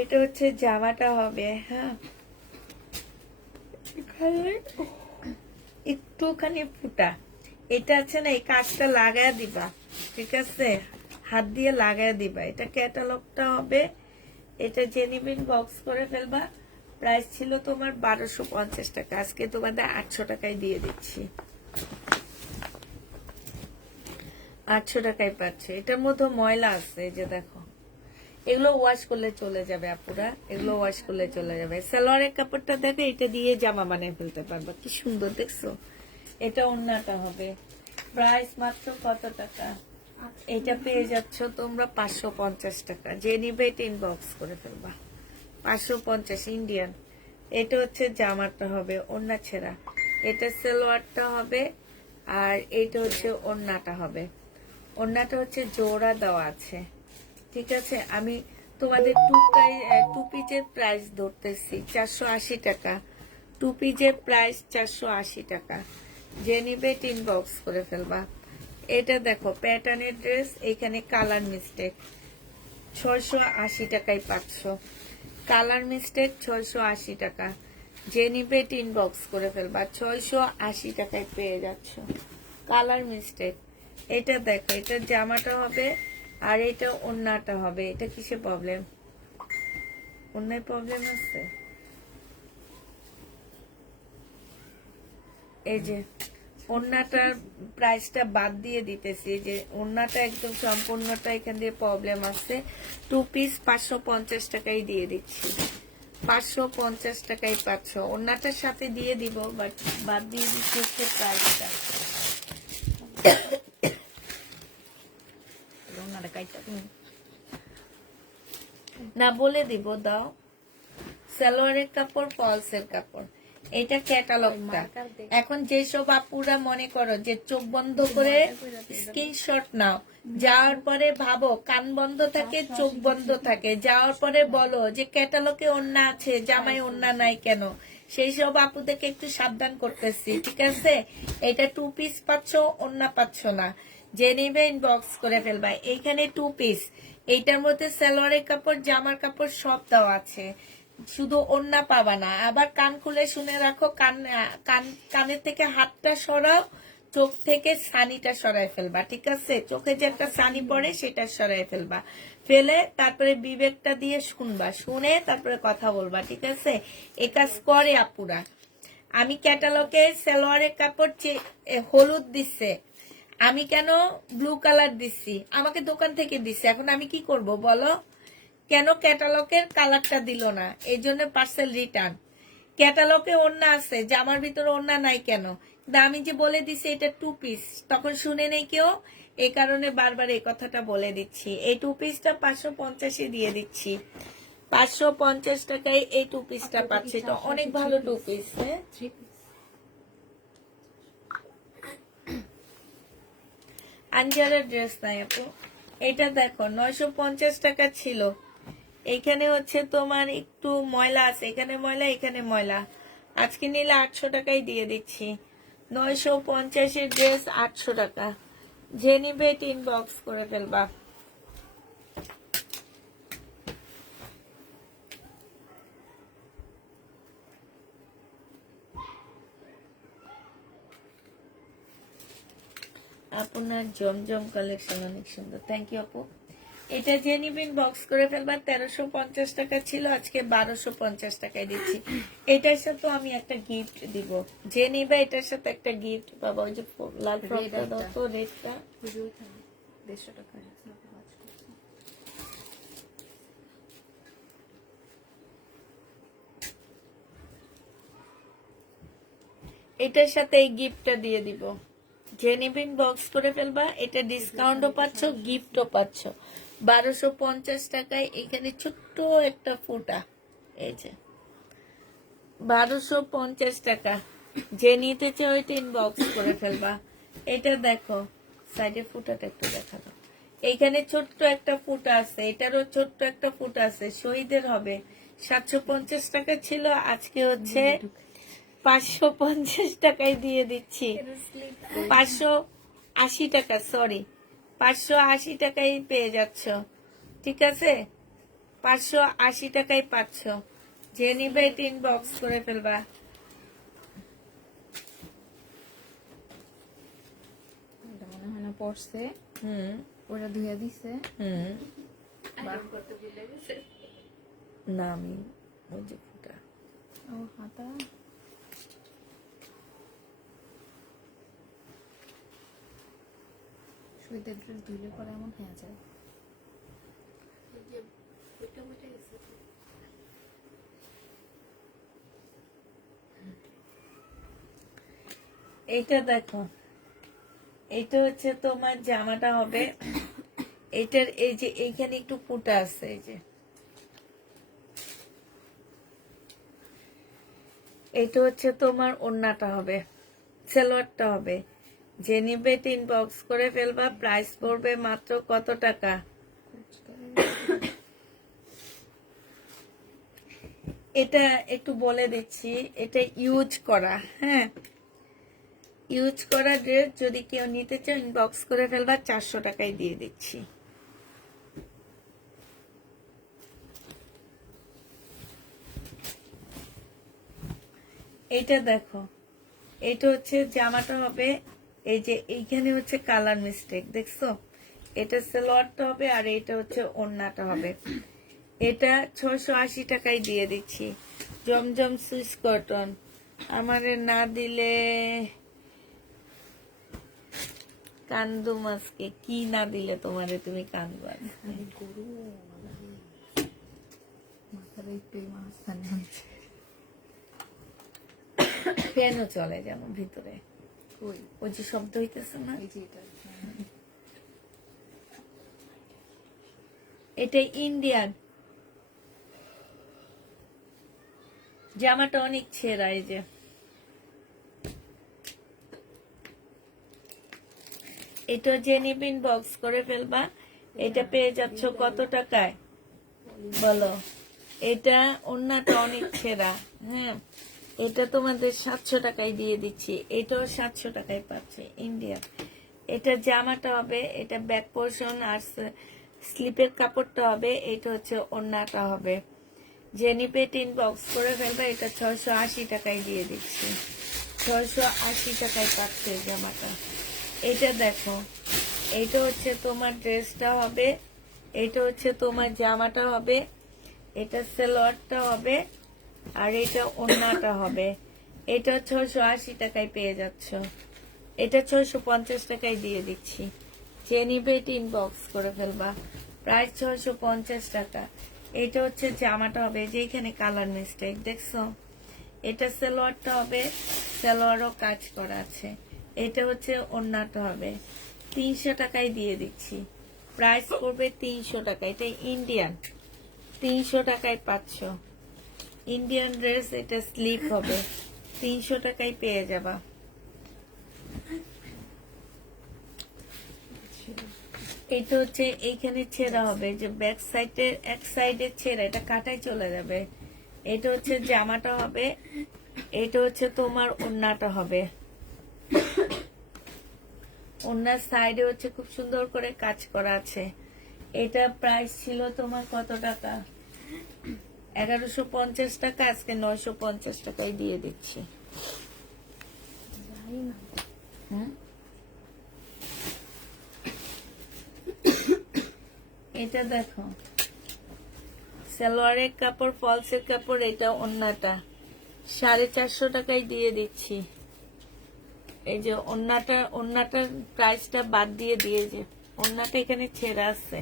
এটা হচ্ছে জামাটা হবে। হ্যাঁ, এখানে একটুখানি ফুটা, এটা আছে না, এই কাজটা লাগায় দিবা, ঠিক আছে, হাত দিয়ে লাগায় দিবা। এটা ক্যাটালগটা হবে, এটা জেনিবিন বক্স করে ফেলবা। প্রাইস ছিল তোমার 1250 টাকা, আজকে তোমাদের 800 টাকায় দিয়ে দিচ্ছি। 800 টাকায় পাচ্ছে। এটার মধ্যে ময়লা আছে, এই যে দেখো, এগুলো ওয়াশ করলে চলে যাবে আপুরা, এগুলো ওয়াশ করলে চলে যাবে। সালোয়ারের কাপড়টা দেখো, এটা দিয়ে জামা বানিয়ে ফেলতে পারবা, কি সুন্দর দেখছো। এটা ওড়নাটা হবে। প্রাইস মাত্র কত টাকা? এটা পেয়ে যাচ্ছ তোমরা 550 টাকা। যে নিবে এটা ইনবক্স করে ফেলবা। 550 ইন্ডিয়ান। এটা হচ্ছে জামাটা হবে, ওড়না ছেঁড়া। এটা সালোয়ারটা হবে, আর এটা হচ্ছে ওড়নাটা হবে। ওড়নাটা হচ্ছে জোড়া দেওয়া আছে, ঠিক আছে। আমি তোমাদের টু পিসের প্রাইস ধরতেছি 480 টাকা। টু পিসের প্রাইস 480 টাকা। যে নিবে ইনবক্স করে ফেলবা। এটা দেখো প্যাটার্নের ড্রেস, এখানে কালার মিস্টেক, 680 টাকায় 500। কালার মিস্টেক 680 টাকা। যে নিবে ইনবক্স করে ফেলবা। 680 টাকায় পেয়ে যাচ্ছ। Colour mistake. এটা দেখো, এটা জামাটা হবে, আর এটা ওড়নাটা হবে। এটা কিসে প্রবলেম? ওড়নায় প্রবলেম আছে। এই যে ওড়নাটার প্রাইসটা বাদ দিয়ে দিতেছি, যে ওড়নাটা একদম সম্পূর্ণটা এখান দিয়ে প্রবলেম আছে। 2 পিস 550 টাকায় দিয়ে দিচ্ছি। 550 টাকায় 500। ওড়নাটার সাথে দিয়ে দিব, বাট বাদ দিয়ে দিচ্ছি হচ্ছে প্রাইসটা। ওনারা কাইটা না বলে দিব, দাও। সালোয়ারের কাপড়, ফলসের কাপড়। এটা ক্যাটালগটা। এখন যেসব আপুরা মনে করো যে চোখ বন্ধ করে স্ক্রিনশট নাও, যাওয়ার পরে ভাবো কান বন্ধ থাকে চোখ বন্ধ থাকে, যাওয়ার পরে বলো যে ক্যাটালগে ওন্না আছে জামাই ওন্না নাই কেন, সেই সব আপুদেরকে একটু সাবধান করতেছি, ঠিক আছে? এটা 2 পিস পাচ্ছ, ওন্না পাচ্ছ না, যে নিবে ইনবক্স করে ফেলবা। এইখানে 2 পিস, এইটার মধ্যে সালোয়ারের কাপড় জামার কাপড় সব দেওয়া আছে, শুধু ওন্না পাবা না। আবার কান খুলে শুনে রাখো, কানের থেকে হাতটা সরাও, চোখ থেকে সানিটা সরাই ফেলবা, ঠিক আছে? চোখে যে একটা সানি পড়ে সেটা সরাই ফেলবা, ফেলে তারপরে বিবেকটা দিয়ে শুনবা, শুনে তারপরে কথা বলবা, ঠিক আছে? এ কাজ করে আপুরা। আমি ক্যাটালগে সালোয়ারের কাপড় হলুদ দিচ্ছে, আমি কেন ব্লু কালার দিচ্ছি? আমাকে দোকান থেকে দিচ্ছে, এখন আমি কি করব বলো? কেন ক্যাটালগের কালারটা দিল না? এই জন্য পার্সেল রিটার্ন। ক্যাটালগে ওন্না আছে, জামার ভিতরে ওন্না নাই কেন? কিন্তু আমি যে বলে দিছি এটা 2 পিস, তখন শুনে নেই কেউ, এই কারণে বারবার এই কথাটা বলে দিচ্ছি। এই 2 পিসটা 550 দিয়ে দিচ্ছি, 550 টাকায় এই 2 পিসটা পাচ্ছি, তো অনেক ভালো 2 পিস। হ্যাঁ, আঞ্জারের ড্রেস নাই আপু, এটা দেখো 950 টাকা ছিল, এইখানে হচ্ছে তোমার একটু ময়লা আছে, এখানে ময়লা এখানে ময়লা, আজকে নিলে 800 টাকাই দিয়ে দিচ্ছি। 950 ড্রেস 800 টাকা, যে নিবে ইনবক্স করে ফেলবা। আপনার জমজম কালেকশন অনেক সুন্দর, থ্যাংক ইউ আপু। এটা যে নিবেন বক্স করে ফেলবা। 1350 টাকা ছিল, আজকে 1250 টাকায় দিচ্ছি। এটার সাথে আমি একটা গিফট দিব, যে নিবে এটার সাথে একটা গিফট পাবো। ওই যে লাল ফ্রকটা দাও তো, রেডটা 150 টাকা। এটার সাথে এই গিফটটা দিয়ে দিব, যে নিবেন বক্স করে ফেলবা। এটা ডিসকাউন্টও পাচ্ছ, গিফটও পাচ্ছ 1250 টাকায়। এখানে ছোট্ট একটা ফুটা, এই যে 1250 টাকা, যে নিতে চাও ওইটা ইনবক্স করে ফেলবা। এটা দেখো সাইডে ফুটাটা একটু দেখাবো, এইখানে ছোট্ট একটা ফুটা আছে, এটারও ছোট্ট একটা ফুটা আছে, শহীদের হবে। 750 টাকা ছিল, আজকে হচ্ছে 550 টাকায় দিয়ে দিচ্ছি। 580 টাকা, সরি 580 টাকায় পেয়ে যাচ্ছ, ঠিক আছে? 580 টাকায় পাচ্ছ, যে নিবে ইনবক্স করে ফেলবা। এটা মনে হয় না পড়ছে, ওরা ধুয়ে দিছে। না আমি ওই যে ফুটা, ও হাতা সুইদের ড্রেস ধুলে পরে এমন হয়ে যায়। এইটা দেখো, এইটা হচ্ছে তোমার জামাটা হবে, এইটার এই যে এইখানে একটু ফুটা আছে, এই যে এইটা হচ্ছে তোমার ওড়নাটা হবে, সালোয়ারটা হবে। যে নিবে ইনবক্স করে ফেলবা। প্রাইস পড়বে মাত্র কত টাকা? এটা একটু বলে দিচ্ছি, এটা ইউজ করা, হ্যাঁ ইউজ করা ড্রেস, যদি কেউ নিতে চাও ইনবক্স করে ফেলবা, 400 টাকায় দিয়ে দিচ্ছি। এইটা দেখো, এটা হচ্ছে জামাটা হবে, এই যে এইখানে হচ্ছে কালার মিস্টেক দেখছো, এটা সালোয়ারটা হবে আর এটা হচ্ছে ওড়নাটা হবে। এটা 680 টাকায় দিয়ে দিচ্ছি, জমজম সুইস কটন। আমারে না দিলে কান্দু মাসকে, কি না দিলে তোমারে, তুমি কান্দবা। গরু মাথার একটু মাঝখানে হচ্ছে। ফ্যানও চলে যেমন ভিতরে, কই ওই যে শব্দ হইতেছে না, এই যে এটা এটা ইন্ডিয়ান জামাটা অনেক ছেঁড়া, এই যে এটা যে নিবিন বক্স করে ফেলবা। এটা পেয়ে যাচ্ছ কত টাকায় বলো? এটা ওন্নাটা অনেক ছেঁড়া। হ্যাঁ, এটা তোমাদের 700 টাকায় দিয়ে দিচ্ছি। এটাও 700 টাকায় পাচ্ছে ইন্ডিয়া। এটা জামাটা হবে, এটা ব্যাক পোর্শন আর স্লিপের কাপড়টা হবে, এটা হচ্ছে ওন্নাটা হবে। যে নিবে 3 বক্স করে ফেলবা। এটা 680 টাকায় দিয়ে দিচ্ছি। 680 টাকায় পাচ্ছে এই জামাটা। এটা দেখো, এটা হচ্ছে তোমার ড্রেসটা হবে, এটা হচ্ছে তোমার জামাটা হবে, এটা সালোয়ারটা হবে, আর এটা ওন্নাটা হবে। এটা 680 টাকায় পেয়ে যাচ্ছ। এটা 650 টাকায় দিয়ে দিচ্ছি। যে নিবে 3 বক্স করে ফেলবা। প্রাইস 650 টাকা। এটা হচ্ছে জামাটা হবে, যেখানে কালার মিস্টেক দেখছো। এটা সালোয়ারটা হবে, সালোয়ারও কাজ করা আছে। এটা হচ্ছে ওন্নাটা হবে। 300 টাকায় দিয়ে দিচ্ছি। প্রাইস করবে 300 টাকা। এটা ইন্ডিয়ান, 300 টাকায় পাচ্ছ। ইন্ডিয়ান ড্রেস, এটা স্লিপ হবে, 300 টাকায় পেয়ে যাবা। এটা হচ্ছে এইখানে ছেঁড়া হবে, যে ব্যাক সাইডে এক সাইডে ছেঁড়া, এটা কাটাই চলে যাবে। এটা হচ্ছে জামাটা হবে, এটা হচ্ছে তোমার ওন্নাটা হবে। ওন্নার সাইডে হচ্ছে খুব সুন্দর করে কাজ করা আছে। এটা প্রাইস ছিল তোমার কত টাকা? 1150 টাকা। আজকে 950 টাকায় দিয়ে দিচ্ছি। হুম, এটা দেখো, সালোয়ারের কাপড়, ফলসের কাপড়, এটা ওন্নাটা 450 টাকায় দিয়ে দিচ্ছি। এই যে ওন্নাটার প্রাইসটা বাদ দিয়ে দিয়েছে, ওন্নাটা এখানে ছেঁড়া আছে।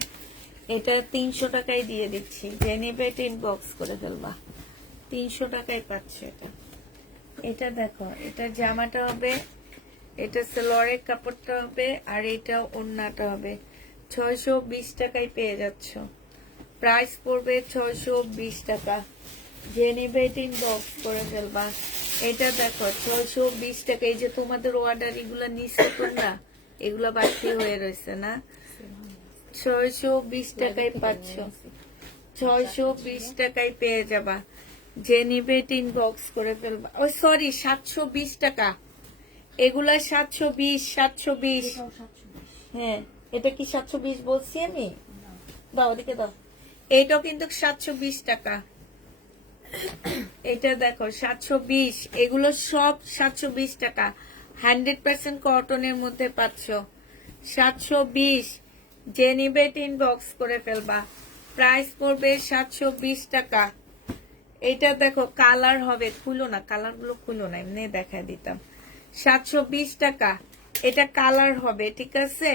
এটা 300 টাকায় দিয়ে দিচ্ছি। যে নিবে 3 বক্স করে ফেলবা। 300 টাকায় পাচ্ছে এটা। এটা দেখো, এটা জামাটা হবে, এটা সালোয়ারের কাপড়টা হবে, আর এটা ওন্নাটা হবে। 620 টাকায় পেয়ে যাচ্ছ। প্রাইস পড়বে 620 টাকা। যে নিবে 3 বক্স করে ফেলবা। এটা দেখো 620 টাকা। এই যে তোমাদের অর্ডার এগুলা নিচে তোমরা, এগুলা বাড়তি হয়ে রয়েছে না, 620 টাকায় পাচ্ছ। 620 টাকায় পেয়ে যাবা। যে নিবে 3 বক্স করে ফেলবা। ও সরি, 720 টাকা। এগুলা 720, 720। হ্যাঁ, এটা কি 720 বলছি আমি? দাও ওদিকে দাও। এটাও কিন্তু 720 টাকা। এটা দেখো 720। এগুলো সব 720 টাকা। 100% কটনের মধ্যে পাচ্ছ। 720। যে নিবে 3 বক্স করে ফেলবা। প্রাইস পড়বে 720 টাকা। এটা দেখো কালার হবে, খুলো না, কালার গুলো খুলো না, এমনি দেখা দিতাম। 720 টাকা। এটা কালার হবে, ঠিক আছে?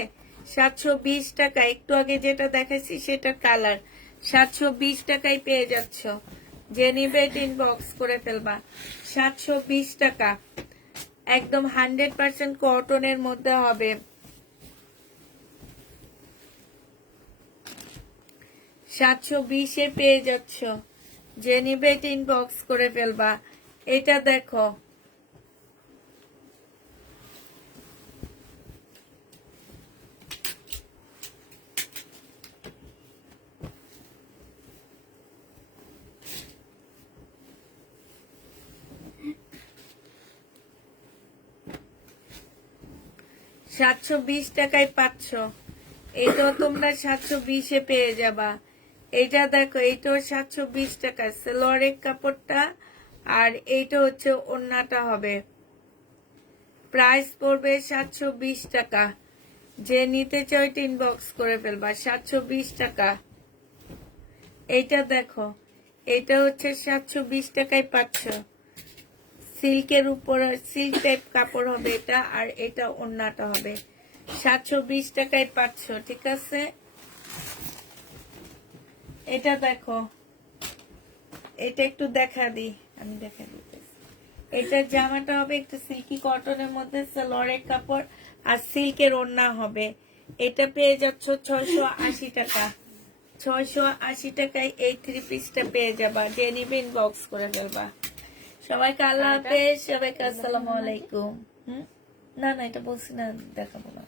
720 টাকা। একটু আগে যেটা দেখাচ্ছি সেটা কালার। 720 টাকায় পেয়ে যাচ্ছ। যে নিবে 3 বক্স করে ফেলবা। 720 টাকা। একদম 100% কটনের মধ্যে হবে। 720 এ পেয়ে যাচ্ছ। যে নিবে 3 বক্স করে ফেলবা। এটা দেখো, $720 টাকায় পাচ্ছ। এটাও তোমরা 720 পেয়ে যাবা। এটা দেখো, এইটাও 720 টাকা। সালোয়ারের কাপড়টা আর এইটা হচ্ছে ওন্নাটা হবে। প্রাইস পড়বে 720 টাকা। যে নিতে চাই 3 বক্স করে ফেলবা। 720 টাকা। এইটা দেখো, এটা হচ্ছে 720 টাকায় পাচ্ছ। সিল্কের উপর সিল্ক টাইপ কাপড় হবে এটা, আর এটা ওন্নাটা হবে। 720 টাকায় পাচ্ছ, ঠিক আছে? এটা দেখো, এটা একটু দেখা দিই, আমি দেখা দিতেছি। এটা জামাটা হবে একটু সিল্কি কটনের মধ্যে, সালোয়ারের কাপড় আর সিল্কের ওন্না হবে। এটা পেয়ে যাচ্ছ 680 টাকা। 680 টাকায় এই 3 পিসটা পেয়ে যাবা। যে নিবে বক্স করে ফেলবা। সবাইকে আল্লাহ হাফেজ, সবাইকে আসসালামু আলাইকুম। না না, এটা বলছি না, দেখাবো না।